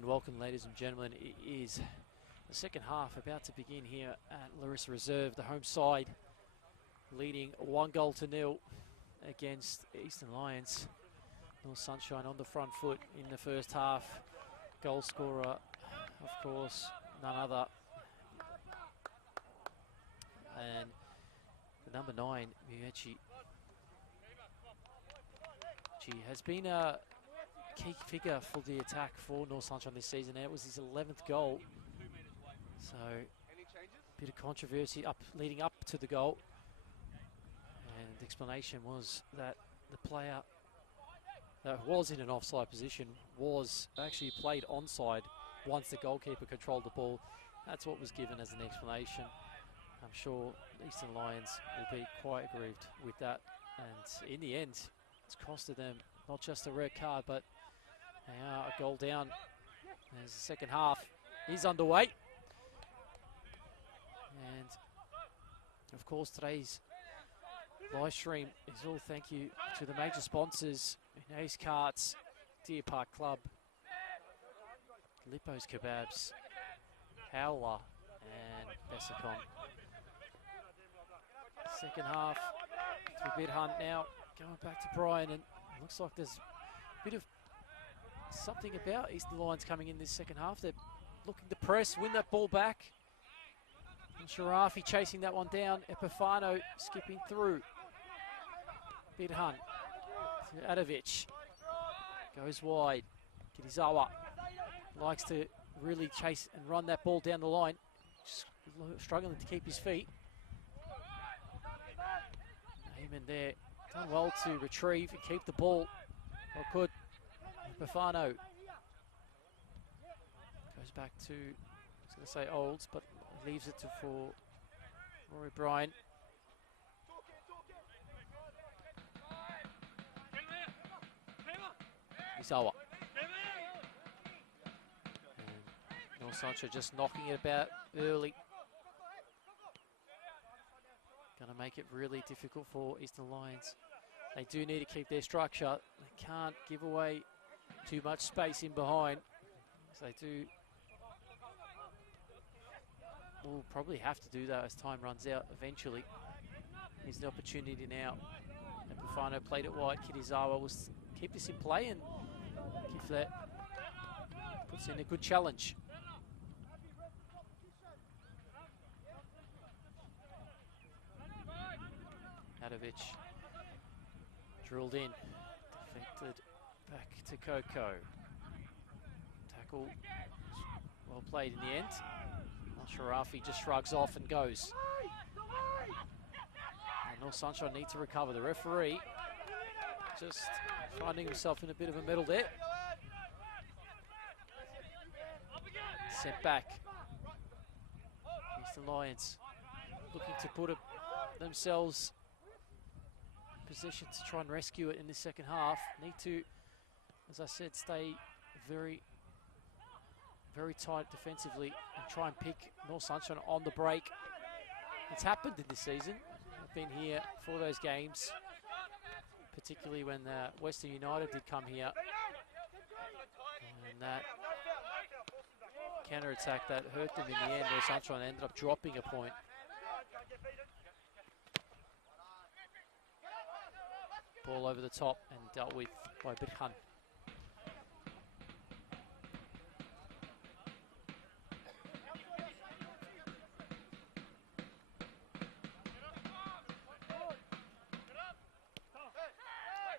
And welcome, ladies and gentlemen. It is the second half about to begin here at Larissa Reserve. The home side leading 1-0 against Eastern Lions. North Sunshine on the front foot in the first half. Goal scorer, of course, none other. And the number 9, Miuchi. She has been a key figure for the attack for North Sunshine this season. It was his 11th goal. So, a bit of controversy leading up to the goal. And the explanation was that the player that was in an offside position was actually played onside once the goalkeeper controlled the ball. That's what was given as an explanation. I'm sure Eastern Lions will be quite aggrieved with that. And in the end, it's costed them not just a red card, but they are a goal down as the second half is underway. And of course, today's live stream is all thank you to the major sponsors in Ace Carts, Deer Park Club, Lippo's Kebabs, Howler, and Bessicon. Second half, through Bid Hunt now, going back to Brian, and it looks like there's a bit of something about Eastern Lions coming in this second half. They're looking to press, win that ball back. And Sharafi chasing that one down. Epifano skipping through. Bid Hunt to Adovic. Goes wide. Kirizawa likes to really chase and run that ball down the line. Just struggling to keep his feet. Heyman there, done well to retrieve and keep the ball. Well, good. Bafano goes back to, I was going to say Olds, but leaves it for Rory Bryan. Izawa. And North Sancho just knocking it about early. Going to make it really difficult for Eastern Lions. They do need to keep their structure. They can't give away too much space in behind. So they do. Will probably have to do that as time runs out eventually. Here's the opportunity now. Epifano played it wide. Kirizawa will keep this in play, and Kiflet puts in a good challenge. Adovic drilled in, deflected back to Coco. Tackle well played in the end. Sharafi just shrugs off and goes. And North Sunshine need to recover. The referee just finding himself in a bit of a middle there. Sent back. Eastern Lions looking to put themselves in position to try and rescue it in the second half. Need to, as I said, stay very tight defensively and try and pick North Sunshine on the break. It's happened in this season. I've been here for those games, particularly when Western United did come here. And that counter-attack that hurt them in the end, North Sunshine ended up dropping a point. Ball over the top and dealt with by Bithan.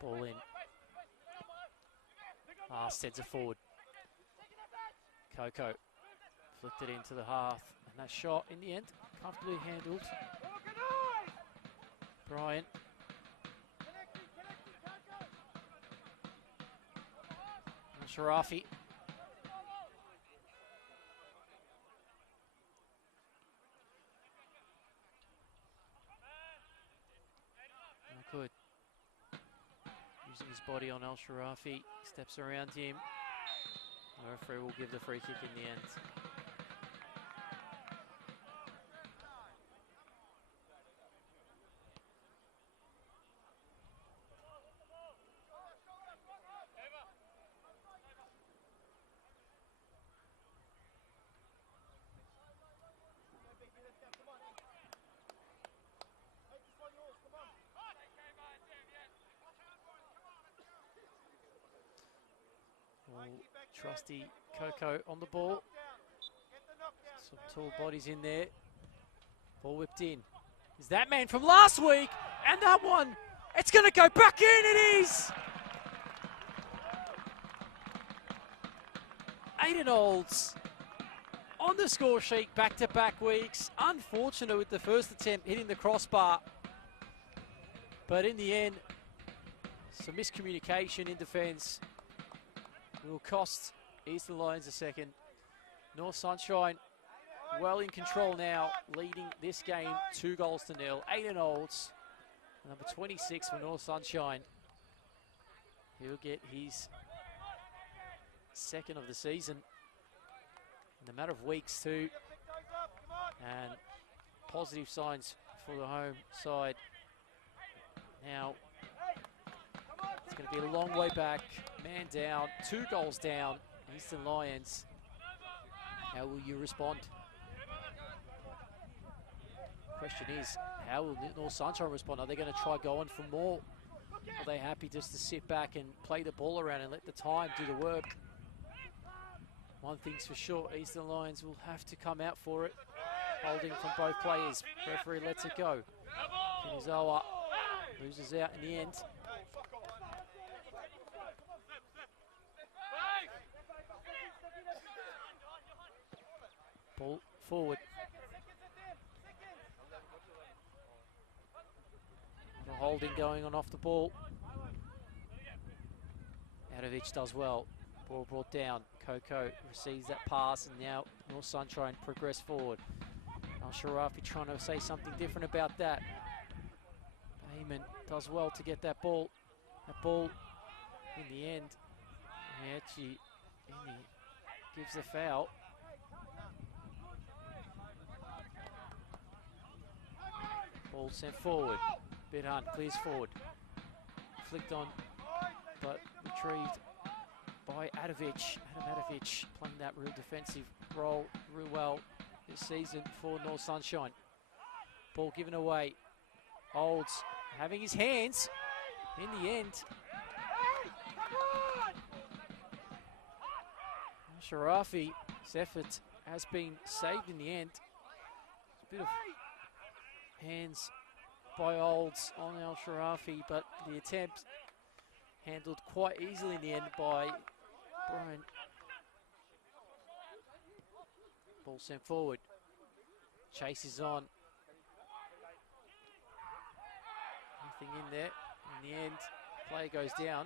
Ball in. Sends it forward. Coco flicked it into the half, and that shot in the end comfortably handled. Bryant. And Sharafi. Not good. Using his body on Al Sharafi, steps around him. The referee will give the free kick in the end. Trusty Coco on the ball. Some tall bodies in there. Ball whipped in. Is that man from last week? And that one, it's going to go back in. It is! Aiden Olds on the score sheet back-to-back weeks. Unfortunate with the first attempt hitting the crossbar. But in the end, some miscommunication in defence will cost Eastern Lions a second. North Sunshine well in control now, leading this game 2-0. Aiden Olds, number 26 for North Sunshine. He'll get his second of the season in a matter of weeks too. And positive signs for the home side. Now, it's going to be a long way back. Man down, 2 goals down. Eastern Lions. How will you respond? Question is, how will North Sunshine respond? Are they going to try going for more? Are they happy just to sit back and play the ball around and let the time do the work? One thing's for sure, Eastern Lions will have to come out for it. Holding from both players. Referee lets it go. Kinizawa loses out in the end. Ball forward. The holding going on off the ball. Adovic does well. Ball brought down. Coco receives that pass, and now North Sunshine progress forward. Al-Sharafi trying to say something different about that. Heyman does well to get that ball. That ball, in the end, Miyachi gives the foul. Ball sent forward. Bidhan clears forward. Flicked on, but retrieved by Adovic. Adam Adovic playing that real defensive role real well this season for North Sunshine. Ball given away. Olds having his hands in the end. Sharafi's effort has been saved in the end. A bit of hands by Olds on Al-Sharafi, but the attempt handled quite easily in the end by Brian. Ball sent forward. Chase is on. Nothing in there. In the end, play goes down.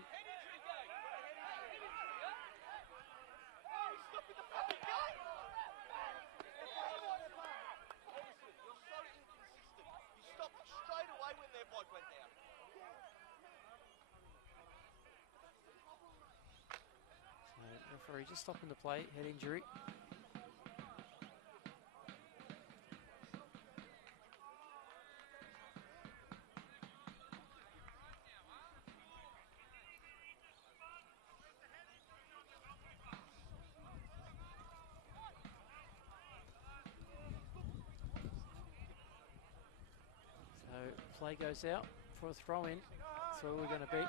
Referee just stopping the play, head injury. So play goes out for a throw in. That's where we're going to be.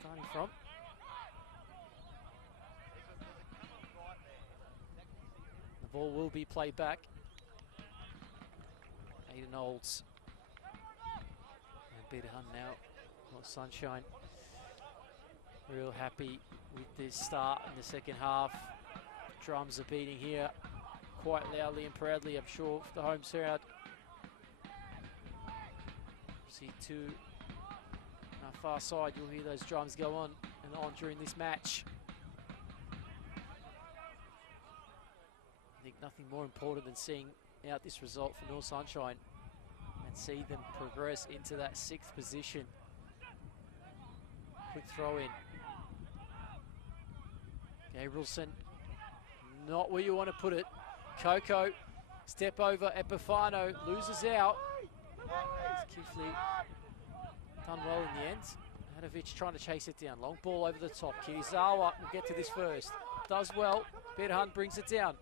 Starting from. The ball will be played back. Aiden Olds. And Bidhan now. North Sunshine. Real happy with this start in the second half. Drums are beating here quite loudly and proudly, I'm sure, for the home crowd. See two on our far side, you'll hear those drums go on and on during this match. I think nothing more important than seeing out this result for North Sunshine and see them progress into that 6th position. Quick throw in. Gabrielson, not where you want to put it. Coco, step over, Epifano loses out. Kifley done well in the end. Adovic trying to chase it down. Long ball over the top. Kirizawa will get to this first. Does well. Bidhan brings it down.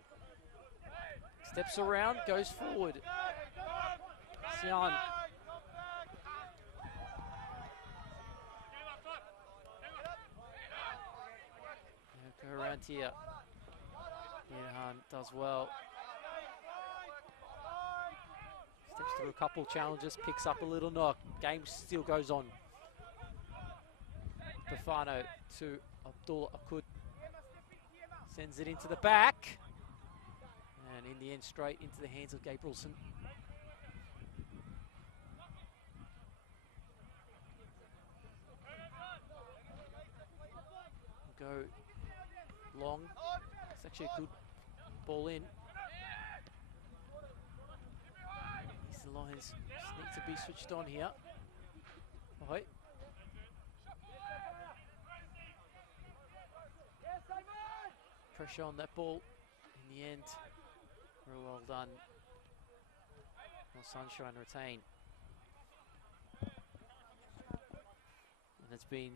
Steps around, goes forward. Sian. behind here. Hunt does well. Steps through a couple challenges, picks up a little knock. Game still goes on. Bafano to Abdullah Akud. Sends it into the back. And in the end, straight into the hands of Gabrielson. Go long. It's actually a good ball in. Eastern Lions need to be switched on here. Oh, pressure on that ball in the end. Real well done. North Sunshine retain. And it's been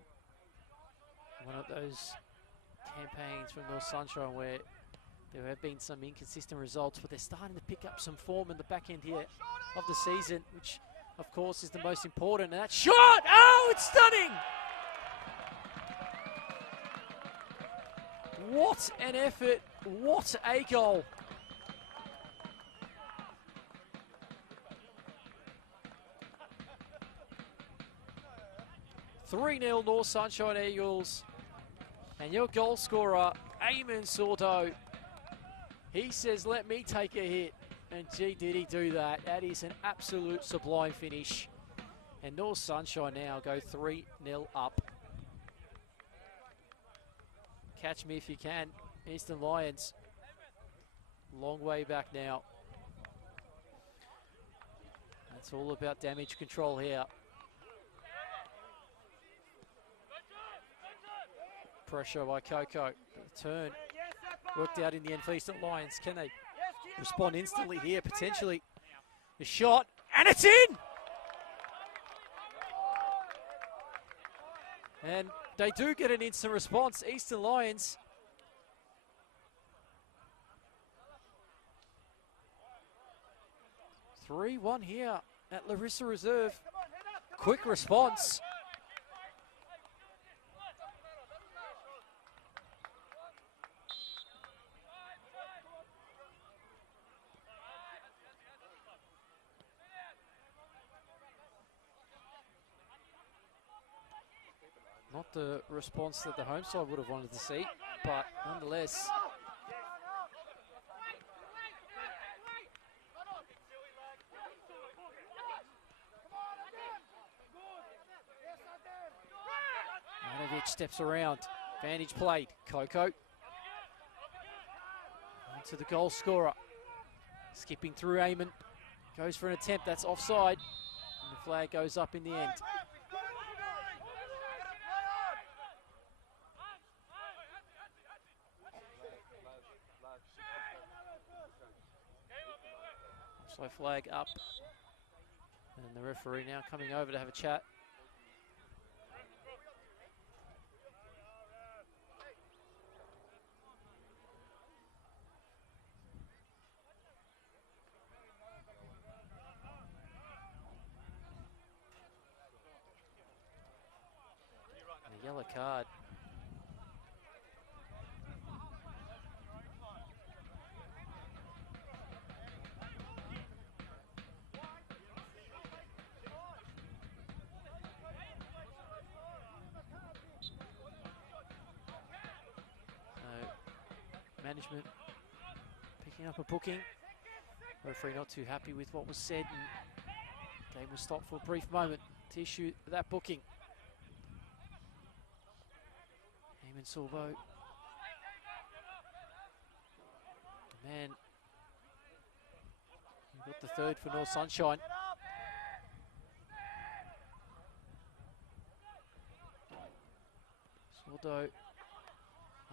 one of those campaigns from North Sunshine where there have been some inconsistent results, but they're starting to pick up some form in the back end here of the season, which of course is the most important. And that shot! Oh, it's stunning! What an effort, what a goal. (3-0) North Sunshine Eagles. And your goal scorer, Eamon Sordo, he says, let me take a hit. And gee, did he do that. That is an absolute sublime finish. And North Sunshine now go 3-0 up. Catch me if you can. Eastern Lions, long way back now. It's all about damage control here. Pressure by Coco. The turn worked out in the end for Eastern Lions. Can they respond instantly here, potentially? The shot, and it's in! And they do get an instant response, Eastern Lions. (3-1) here at Larissa Reserve. Quick response. Not the response that the home side would have wanted to see, but nonetheless. Manovic steps around. Vantage played. Coco. Into the goal scorer. Skipping through Eamon. Goes for an attempt. That's offside. And the flag goes up in the end. So flag up. And the referee now coming over to have a chat. A yellow card. Management picking up a booking. Referee not too happy with what was said, and game was stopped for a brief moment to issue that booking. Eamon Sorbo. Man, we've got the third for North Sunshine. Sordo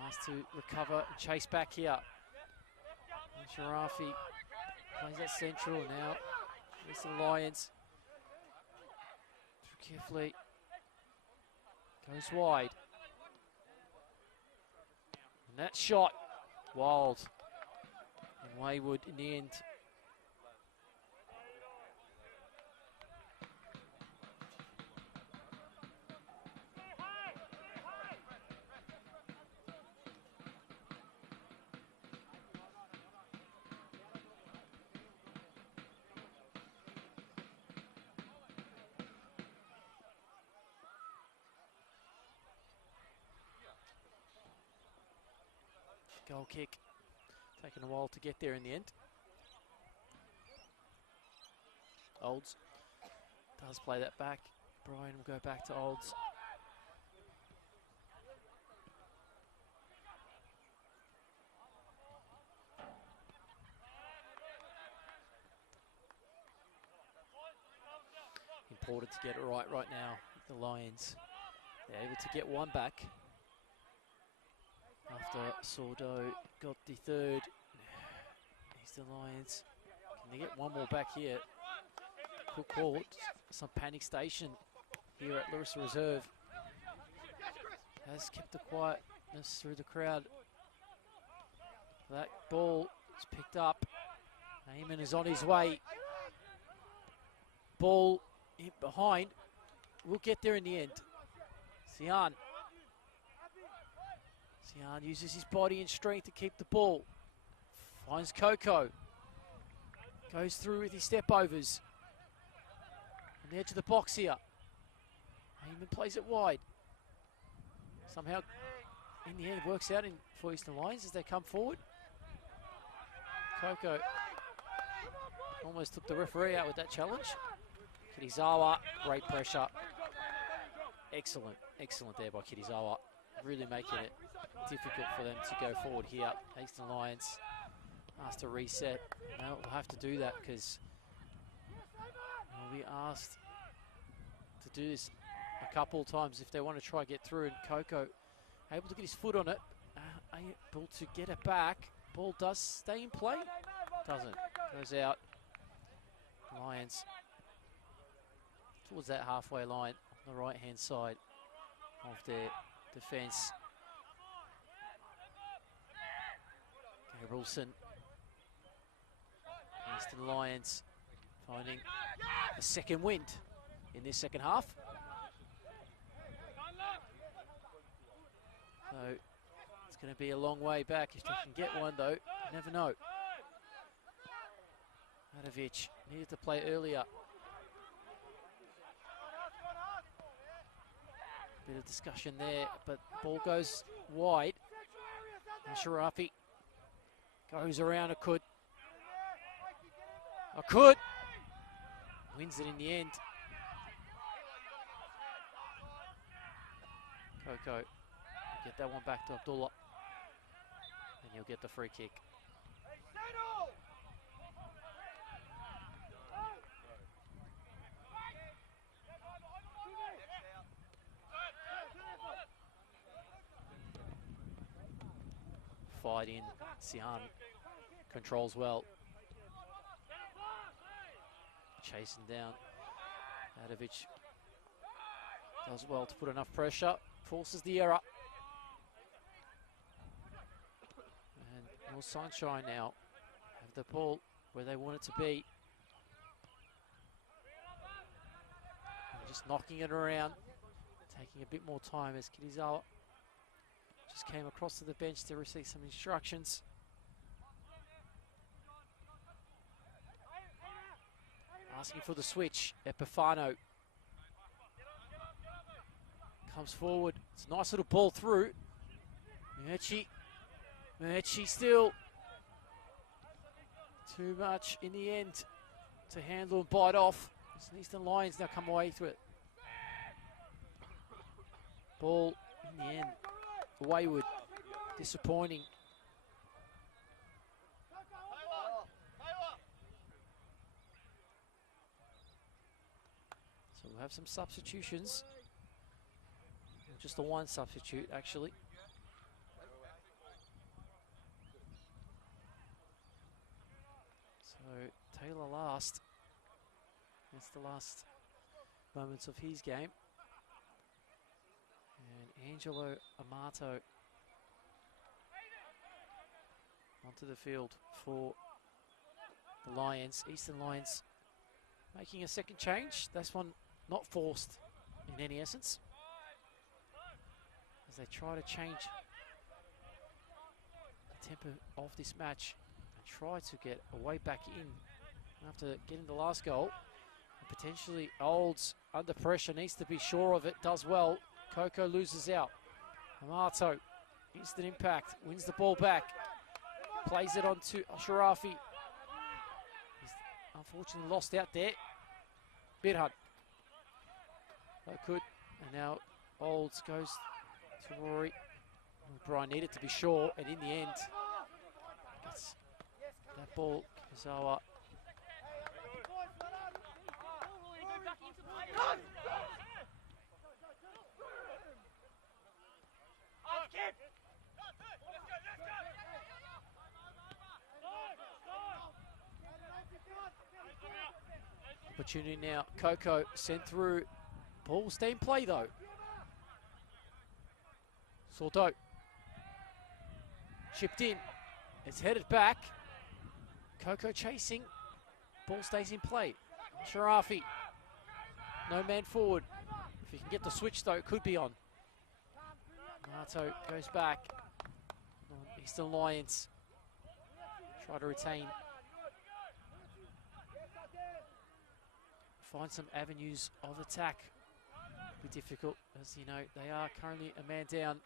asked to recover and chase back here. And Sharafi plays that central now. Eastern Lions. Carefully. Goes wide. And that shot, wild. And wayward in the end. Goal kick. Taking a while to get there in the end. Olds does play that back. Brian will go back to Olds. Important to get it right now. The Lions, they're able to get one back after Sordo got the third. Here's the Lions. Can they get one more back here? Could call it some panic station here at Larissa Reserve. Has kept the quietness through the crowd. That ball is picked up. Eamon is on his way. Ball in behind. We'll get there in the end. Sian uses his body and strength to keep the ball. Finds Coco. Goes through with his step overs. On the edge of the box here. Eamon plays it wide. Somehow, in the end, works out for Eastern Lions as they come forward. Coco almost took the referee out with that challenge. Kirizawa, great pressure. Excellent there by Kirizawa. Really making it difficult for them to go forward here. Eastern Lions asked to reset. No, we'll have to do that because we'll be asked to do this a couple of times if they want to try and get through. And Coco able to get his foot on it, able to get it back. Ball does stay in play. Doesn't. Goes out. Lions towards that halfway line on the right-hand side of their defence. Gabrielson. Eastern Lions finding a second wind in this second half. So it's going to be a long way back if they can get one, though. You never know. Adovic needed to play earlier. Bit of discussion there, but ball goes wide. And Sharafi goes around Akud. Akud wins it in the end. Coco get that one back to Abdullah, and he'll get the free kick. Fight in, Sian controls well. Chasing down. Adovic does well to put enough pressure, forces the error. And more sunshine now. Have the ball where they want it to be. And just knocking it around, taking a bit more time as Kirizawa just came across to the bench to receive some instructions. Asking for the switch, Epifano comes forward. It's a nice little ball through. Murchie still too much in the end to handle and bite off. As Eastern Lions now come away through it. Ball in the end, wayward, disappointing. So we'll have some substitutions. Just the one substitute, actually. So Taylor last. That's the last moments of his game. And Angelo Amato onto the field for the Lions. Eastern Lions making a second change. That's one not forced in any essence, as they try to change the tempo of this match and try to get a way back in after getting the last goal. And potentially Olds under pressure, needs to be sure of it, does well. Coco loses out. Amato Instant impact. Wins the ball back. Plays it on to Sharafi. He's unfortunately lost out there. Bidhunt. Good. And now Olds goes to Rory. Brian needed to be sure, and in the end, gets that ball. Kazawa. Opportunity now. Coco sent through. Ball stay in play though. Sordo. Chipped in. It's headed back. Coco chasing. Ball stays in play. Sharafi. No man forward. If he can get the switch though, it could be on. Marto goes back. Eastern Lions try to retain. Find some avenues of attack. Be difficult, as you know, they are currently a man down.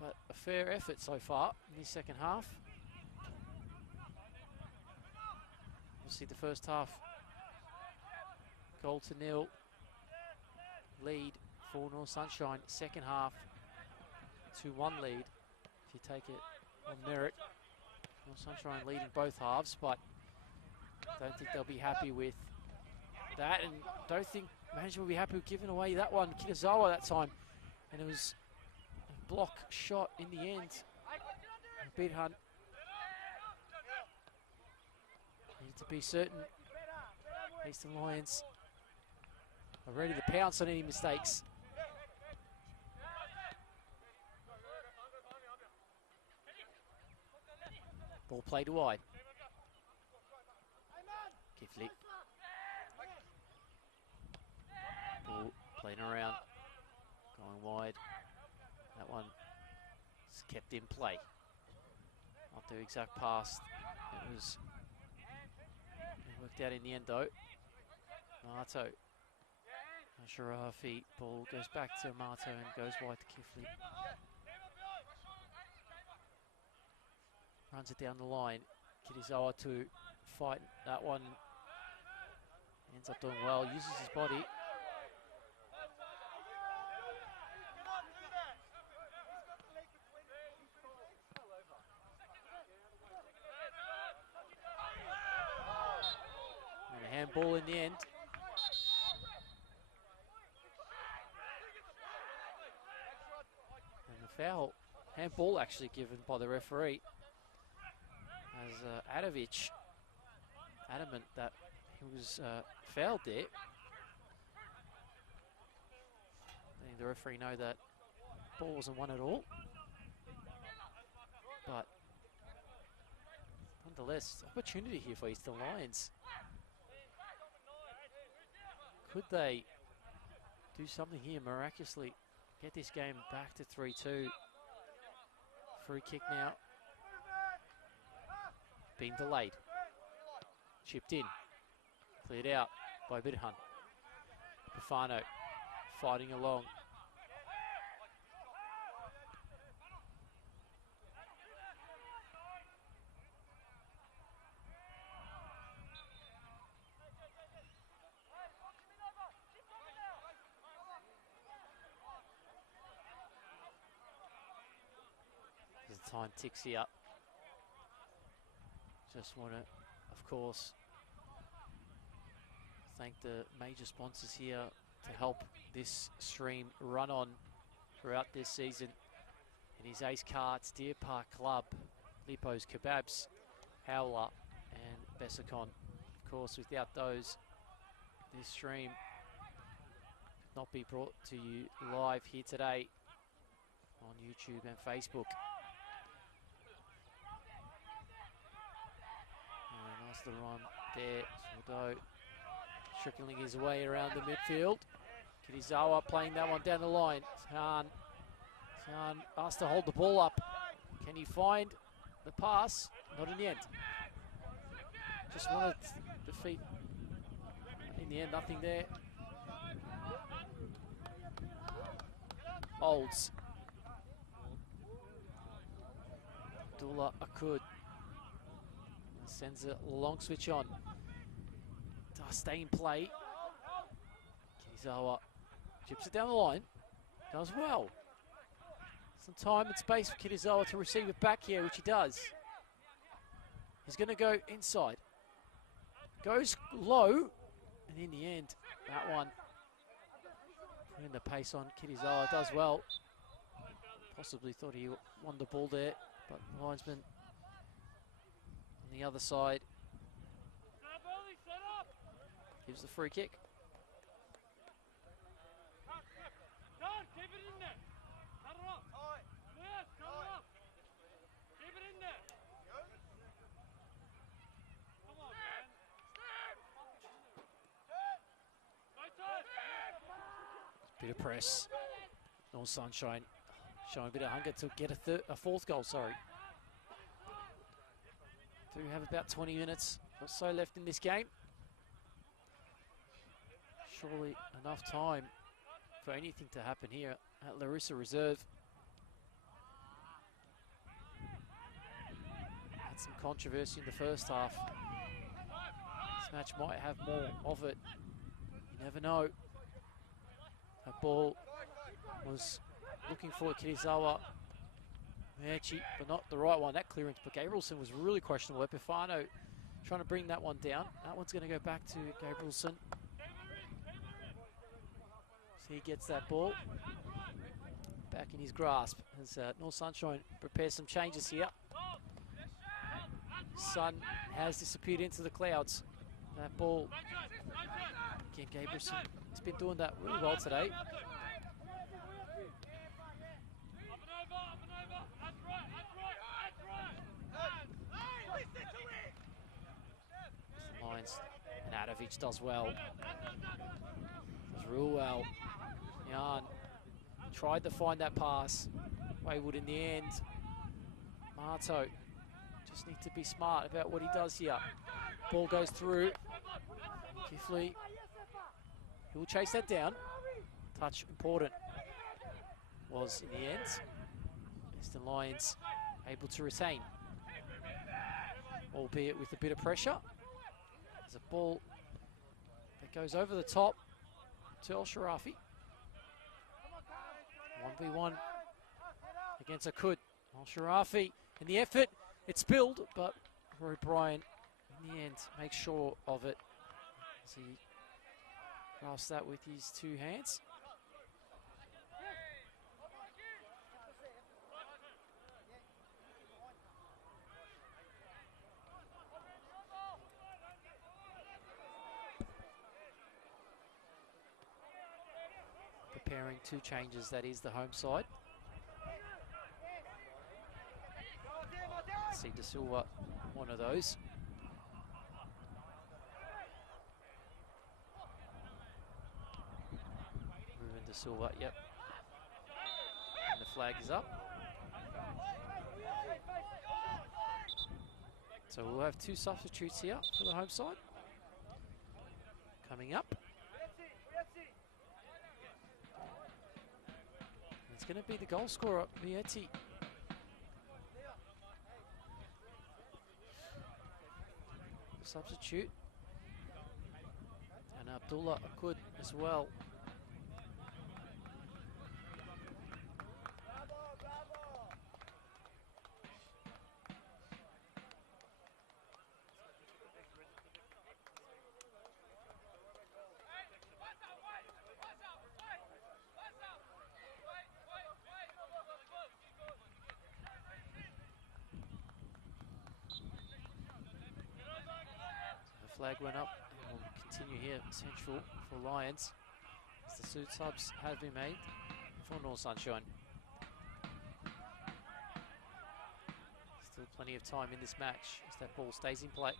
But a fair effort so far in the second half. We'll see the first half. Goal to nil. Lead for North Sunshine. Second half, 2-1 lead. If you take it on merit. North Sunshine leading both halves, but don't think they'll be happy with that, and don't think management will be happy with giving away that one. Kitazawa that time, and it was a block shot in the end. Bidhunt need to be certain Eastern Lions are ready to pounce on any mistakes. Ball played wide. Kifley. Ball playing around, going wide. That one is kept in play. Not the exact pass. It worked out in the end though. Marto. Sharafi. Ball goes back to Marto and goes wide to Kifley. Runs it down the line. Kitazawa to fight that one. Ends up doing well, uses his body. And a handball in the end. And the foul, handball actually given by the referee. As Adovic adamant that he was fouled there. Letting the referee know that ball wasn't won at all. But nonetheless, opportunity here for Eastern Lions. Could they do something here miraculously? Get this game back to 3-2. Free kick now. Being delayed. Chipped in. Cleared out by Bidhunt. Bufano fighting along. As the time ticks here. Just want to, of course, thank the major sponsors here to help this stream run on throughout this season. It is Ace Carts, Deer Park Club, Lipo's Kebabs, Howler and Bessicon. Of course, without those, this stream could not be brought to you live here today on YouTube and Facebook. Nice little run there, Sordo trickling his way around the midfield. Kitazawa playing that one down the line. San asked to hold the ball up. Can he find the pass? Not in the end. Just wanted the feet. In the end, nothing there. holds. Abdullah Akud sends a long switch on. Does stay in play. Kirizawa chips it down the line. Does well. Some time and space for Kirizawa to receive it back here, which he does. He's going to go inside. Goes low. And in the end, that one, putting the pace on, Kirizawa does well. Possibly thought he won the ball there, but the linesman on the other side gives the free kick. Bit of press. No Sunshine showing a bit of hunger to get a fourth goal, sorry. Do have about 20 minutes or so left in this game. Surely enough time for anything to happen here at Larissa Reserve. Had some controversy in the first half. This match might have more of it. You never know. That ball was looking for Kirizawa, Mechi, but not the right one. That clearance, but Gabrielson was really questionable. Epifano trying to bring that one down. That one's going to go back to Gabrielson. So he gets that ball back in his grasp as North Sunshine prepares some changes here. Sun has disappeared into the clouds. That ball, again, Gabrielson has been doing that really well today. Lines, and Adovic does well. Does real well. Jan tried to find that pass. Wayward in the end. Marto just needs to be smart about what he does here. Ball goes through. Kifley, he will chase that down. Touch important was in the end. Western Lions able to retain, albeit with a bit of pressure. There's a ball that goes over the top to El Sharafi. 1v1 against Akud. El Sharafi in the effort, it's spilled, but Roy Bryan in the end makes sure of it as he grasps that with his two hands. Preparing two changes, that is the home side. See De Silva, one of those. Ruben De Silva, yep. And the flag is up. So we'll have two substitutes here for the home side. Coming up. It's going to be the goal scorer, Mieti. Substitute. And Abdullah Akud as well. Flag went up, and we'll continue here central for Lions as the suit subs have been made for North Sunshine. Still plenty of time in this match as that ball stays in play.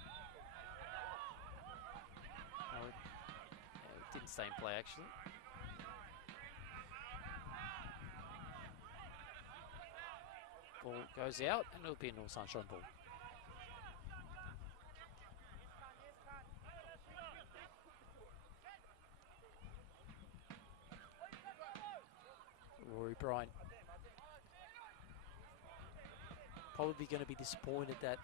No, it didn't stay in play actually. Ball goes out and it'll be a North Sunshine ball. Rory Bryan. Probably going to be disappointed that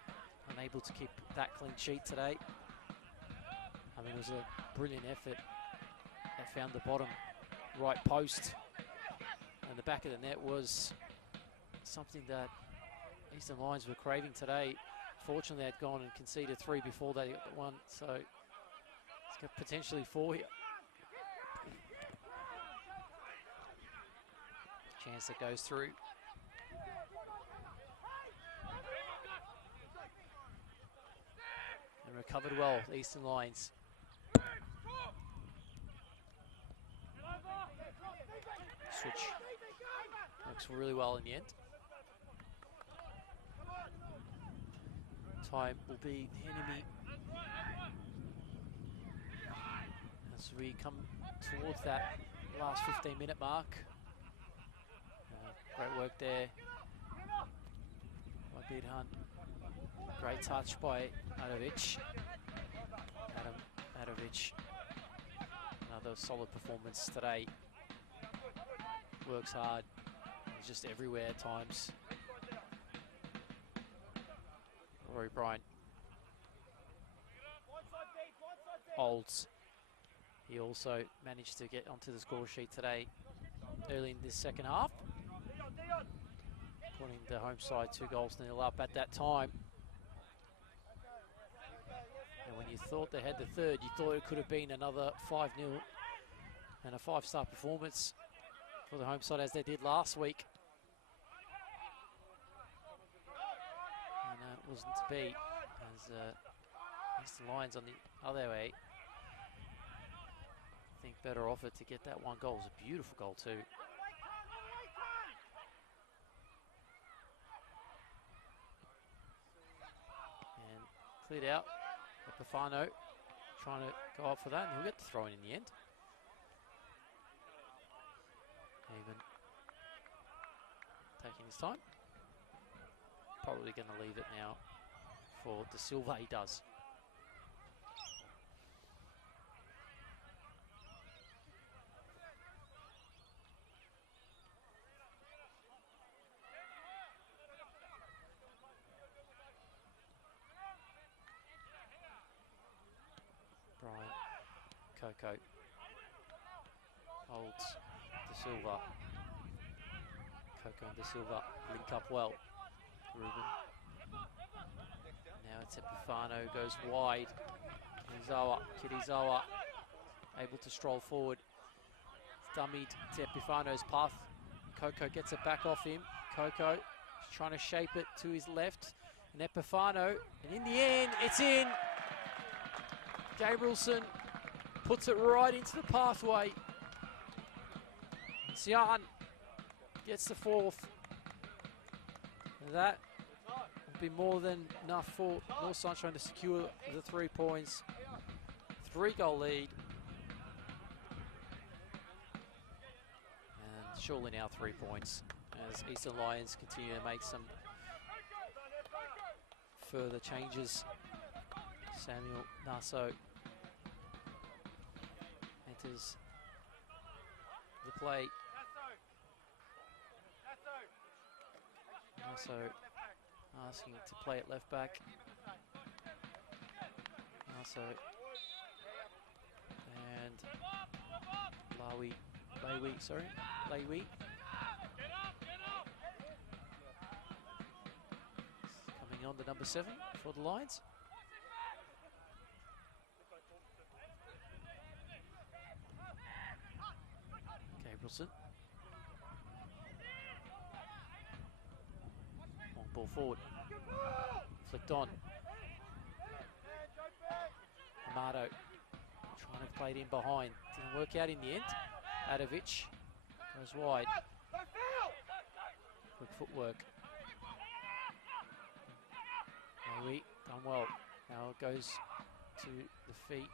unable to keep that clean sheet today. I mean, it was a brilliant effort. They found the bottom right post, and the back of the net was something that Eastern Lions were craving today. Fortunately, they'd gone and conceded 3 before they got the 1, so it's got potentially 4 here. Chance that goes through. And recovered well, the Eastern Lions. Switch works really well in the end. Time will be the enemy as we come towards that last 15-minute mark. Great work there by Bid Hunt. Great touch by Adovic. Adovic. Another solid performance today. Works hard. He's just everywhere at times. Rory Bryant. Olds. He also managed to get onto the score sheet today early in this second half, putting the home side 2-0 up at that time. And when you thought they had the third, you thought it could have been another 5-0 and a 5-star performance for the home side as they did last week. And that wasn't to be, as Eastern Lions on the other way, I think better off it to get that 1 goal. It was a beautiful goal too. And cleared out. Epifano trying to go up for that, and he'll get the throw in the end. Even taking his time. Probably going to leave it now for De Silva. He does. Coco holds De Silva. Coco and De Silva link up well. Ruben. Now it's Epifano, goes wide. Kirizawa able to stroll forward. It's dummied to Epifano's path. Coco gets it back off him. Coco is trying to shape it to his left. And Epifano, and in the end, it's in. Gabrielson puts it right into the pathway. Sian gets the 4th. That will be more than enough for North Sunshine to secure the 3 points. 3-goal lead. And surely now 3 points as Eastern Lions continue to make some further changes. Samuel Nasso enters the play. Nasso asking to play at left back. Nasso and Lawi coming on to number 7 for the Lions. Gabrielson. Long ball forward. Flicked on. Amato trying to play it in behind. Didn't work out in the end. Adovic goes wide. Quick footwork. Louis done well. Now it goes to the feet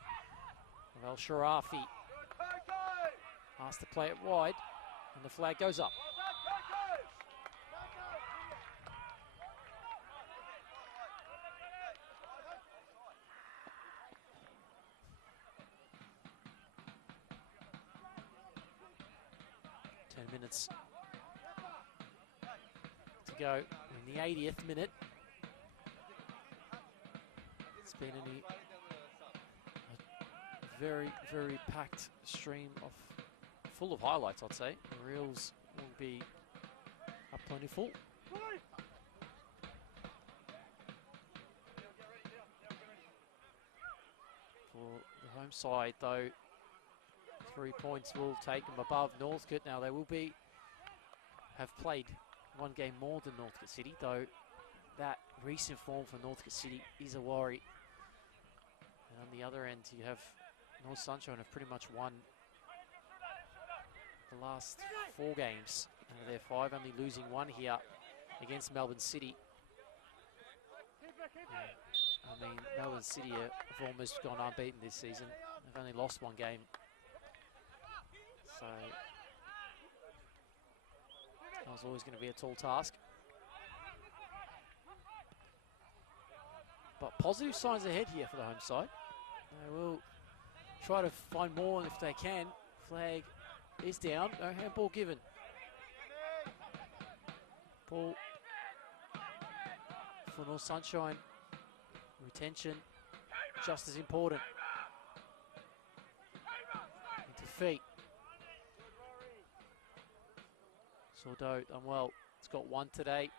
of El Sharafi. Asked to play it wide, and the flag goes up. Minutes go in the 80th minute. It's been a very, very packed stream full of highlights, I'd say. The reels will be plentiful. For the home side, though, 3 points will take them above Northcote. Now, they will have played one game more than Northcote City, though that recent form for Northcote City is a worry. And on the other end, you have North Sunshine have pretty much won the last 4 games. They're 5, only losing 1 here against Melbourne City. I mean, Melbourne City have almost gone unbeaten this season. They've only lost 1 game. So that was always going to be a tall task. But positive signs ahead here for the home side. They will try to find more if they can. Flag is down. No handball given. Ball for North Sunshine. Retention just as important. Into feet. Sordo done well. It's got 1 today.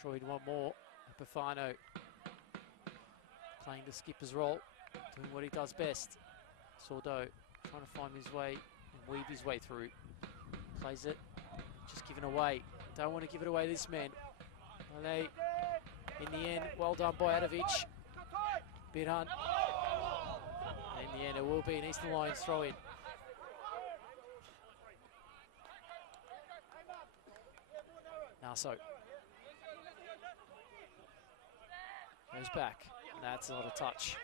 Sure he'd want more. Epifano playing the skipper's role, doing what he does best. Sordo trying to find his way and weave his way through. Plays it, just giving away. Don't want to give it away, this man. Malay, in the end, well done by Adovic. Bit hunt. In the end, it will be an Eastern Lions throw-in. Naso goes back. That's not a touch.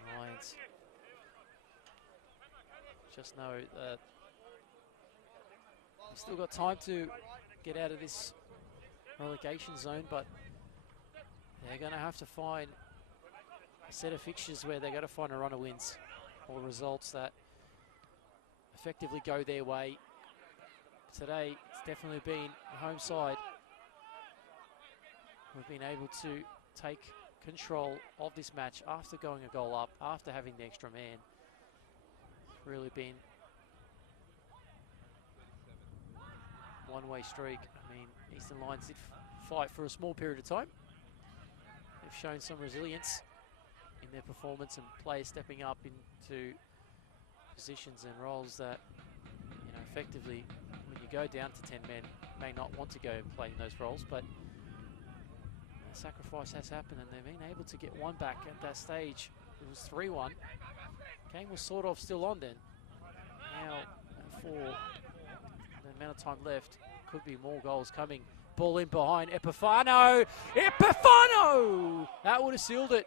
The Lions just know that they've still got time to get out of this relegation zone, but they're going to have to find a set of fixtures where they're going to find a run of wins or results that effectively go their way. Today, it's definitely been the home side. We've been able to take control of this match after going a goal up, after having the extra man. It's really been one-way streak. I mean, Eastern Lions did fight for a small period of time. They've shown some resilience in their performance and players stepping up into positions and roles that, you know, effectively, when you go down to 10 men, may not want to go and play in those roles, but sacrifice has happened and they've been able to get 1 back at that stage. It was 3-1. Game was sort of still on then. Now, for the amount of time left, could be more goals coming. Ball in behind Epifano. Epifano! That would have sealed it.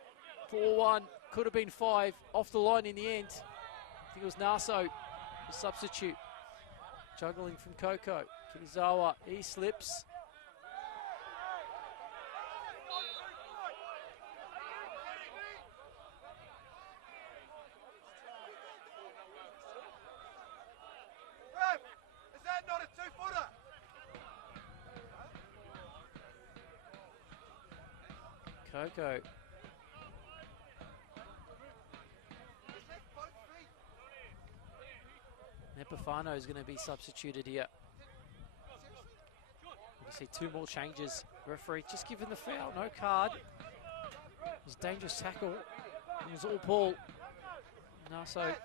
4-1. Could have been 5. Off the line in the end. I think it was Naso, the substitute. Juggling from Coco. Kinizawa, he slips. Is that not a 2-footer? Coco. Epifano is going to be substituted here. You see 2 more changes. Referee just given the foul, no card. It was a dangerous tackle. It was all ball. Naso. Is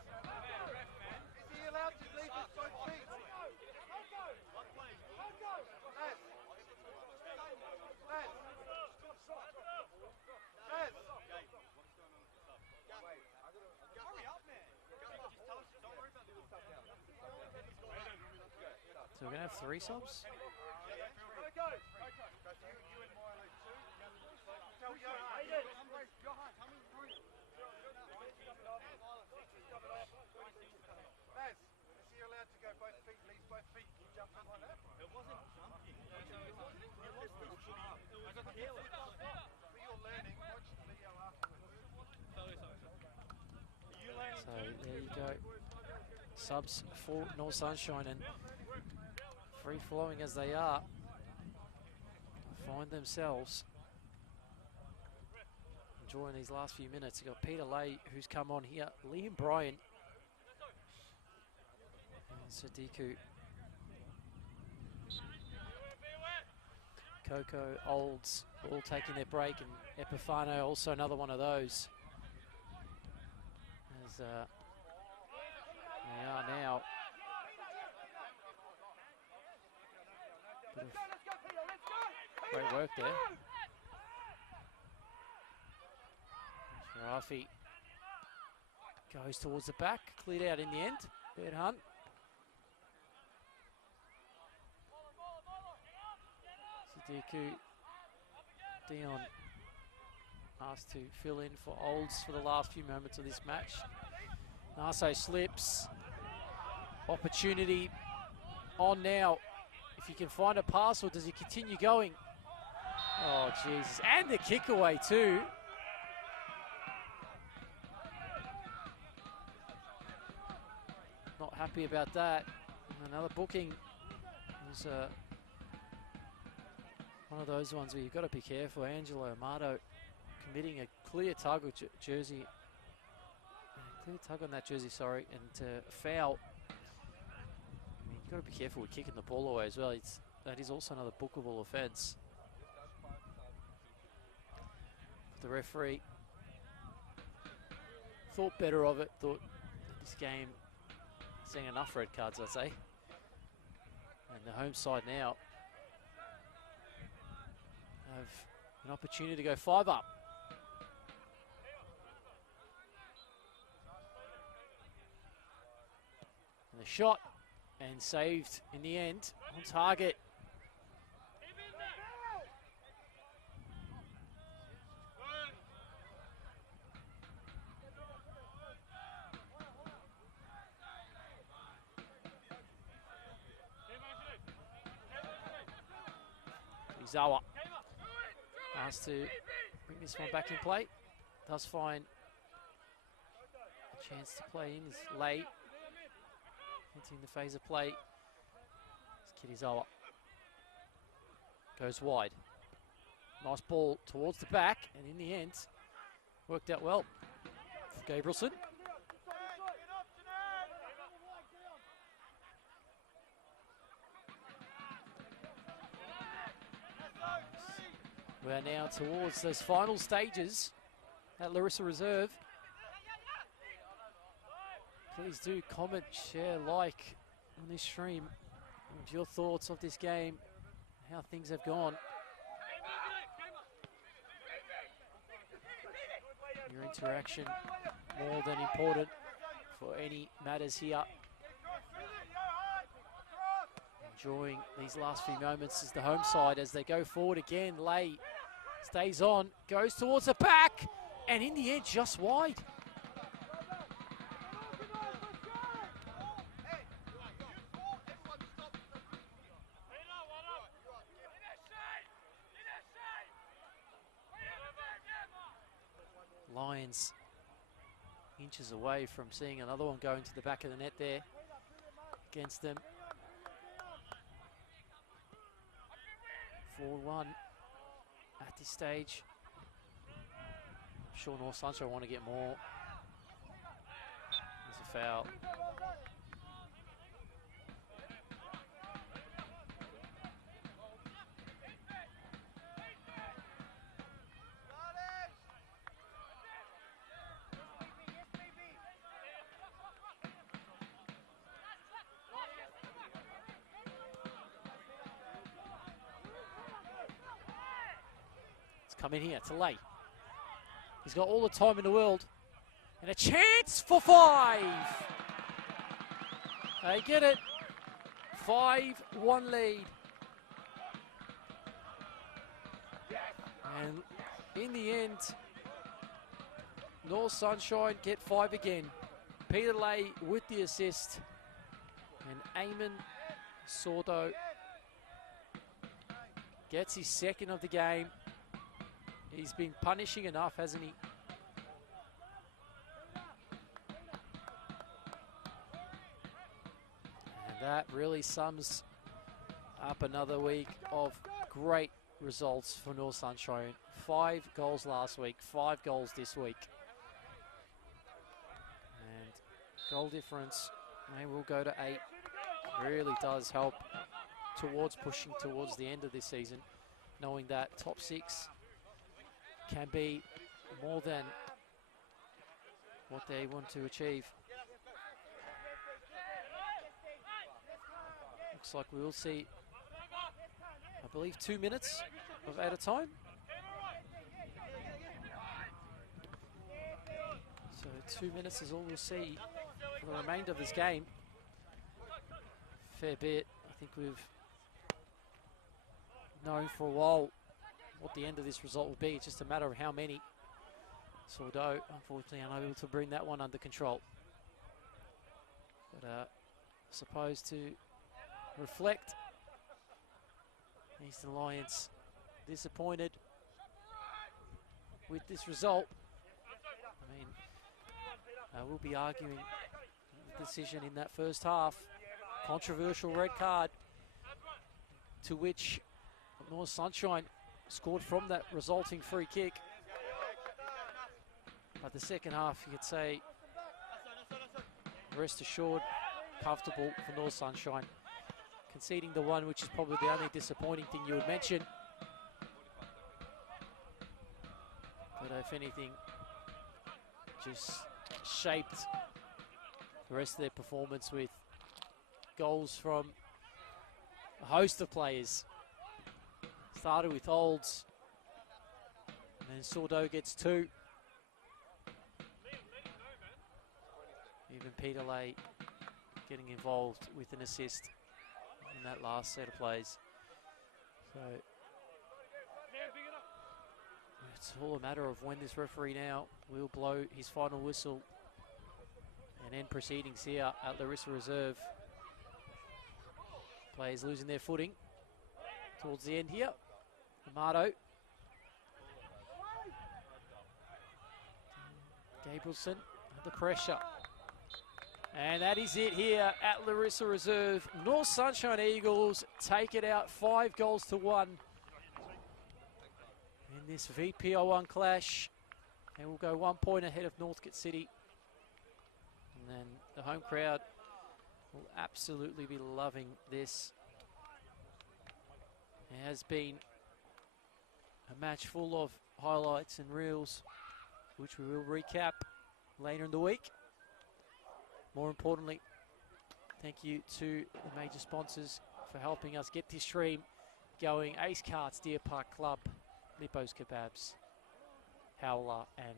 he allowed to leave with both feet? So we're going to have 3 subs? Laz, is he allowed to go both feet, leave both feet, jump in like that? It wasn't jumping. For your learning, watch the video afterwards. So there you go. Subs for North Sunshine, and free-flowing as they are, find themselves enjoying these last few minutes. You've got Peter Lay, who's come on here, Liam Bryant, and Sadiku. Coco, Olds, all taking their break, and Epifano, also another one of those. As they are now. Great work there. Sharafi goes towards the back, cleared out in the end. Bird Hunt. Sadiku, Dion asked to fill in for Olds for the last few moments of this match. Naso slips. Opportunity on now. If he can find a pass, or does he continue going? Oh, Jesus. And the kick away too. Not happy about that. Another booking. It was one of those ones where you've got to be careful. Angelo Amato committing a clear tug with jersey. Clear tug on that jersey, sorry, and foul. I mean, you've got to be careful with kicking the ball away as well. That is also another bookable offence. The referee thought better of it, thought this game seeing enough red cards, I'd say. And the home side now have an opportunity to go 5 up. And the shot, and saved in the end, on target. Zawa asked to bring this one back in play. Does find a chance to play in. Is late. Hitting the phase of play. It's Kirizawa. Goes wide. Nice ball towards the back, and in the end, worked out well for Gabrielson. We're now towards those final stages at Larissa Reserve. Please do comment, share, like on this stream with your thoughts of this game, how things have gone. Your interaction more than important for any matters here. Enjoying these last few moments as the home side as they go forward again. Lay stays on, goes towards the back, and in the end just wide. Lions inches away from seeing another one go into the back of the net there against them. 4-1 at this stage. I'm sure North Sunshine want to get more. There's a foul. Come in here to Lay. He's got all the time in the world. And a chance for 5. They get it. 5-1 lead. And in the end, North Sunshine get 5 again. Peter Lay with the assist. And Eamon Sordo gets his second of the game. He's been punishing enough, hasn't he? And that really sums up another week of great results for North Sunshine. 5 goals last week, 5 goals this week. And goal difference, they will go to 8. Really does help towards pushing towards the end of this season, knowing that top 6 can be more than what they want to achieve. Looks like we will see, I believe, 2 minutes of added time. So 2 minutes is all we'll see for the remainder of this game. Fair bit. I think we've known for a while what the end of this result will be. It's just a matter of how many. Sordo, unfortunately, unable to bring that one under control. But I suppose to reflect, Eastern Lions disappointed with this result. I mean, we'll be arguing the decision in that first half. Controversial red card, to which North Sunshine scored from that resulting free kick. But the second half, you could say, rest assured, comfortable for North Sunshine. Conceding the one, which is probably the only disappointing thing you would mention. But if anything, just shaped the rest of their performance with goals from a host of players. Started with Olds, and then Sordo gets 2. Even Peter Lay getting involved with an assist in that last set of plays. So it's all a matter of when this referee now will blow his final whistle and end proceedings here at Larissa Reserve. Players losing their footing towards the end here. Amato. Gabrielson under pressure. And that is it here at Larissa Reserve. North Sunshine Eagles take it out 5-1 in this VPO1 clash. And we'll go 1 point ahead of Northcote City. And then the home crowd will absolutely be loving this. It has been a match full of highlights and reels, which we will recap later in the week. More importantly, thank you to the major sponsors for helping us get this stream going. Ace Carts, Deer Park Club, Lippo's Kebabs, Howler, and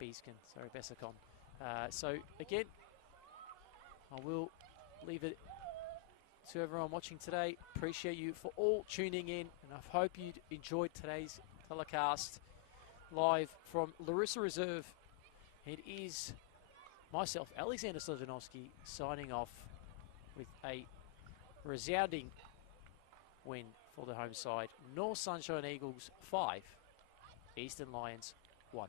Besicon. So again, I will leave it to everyone watching today. Appreciate you for all tuning in, and I hope you enjoyed today's telecast live from Larissa Reserve. It is myself, Alexander Slovanovsky, signing off with a resounding win for the home side. North Sunshine Eagles 5, Eastern Lions 1.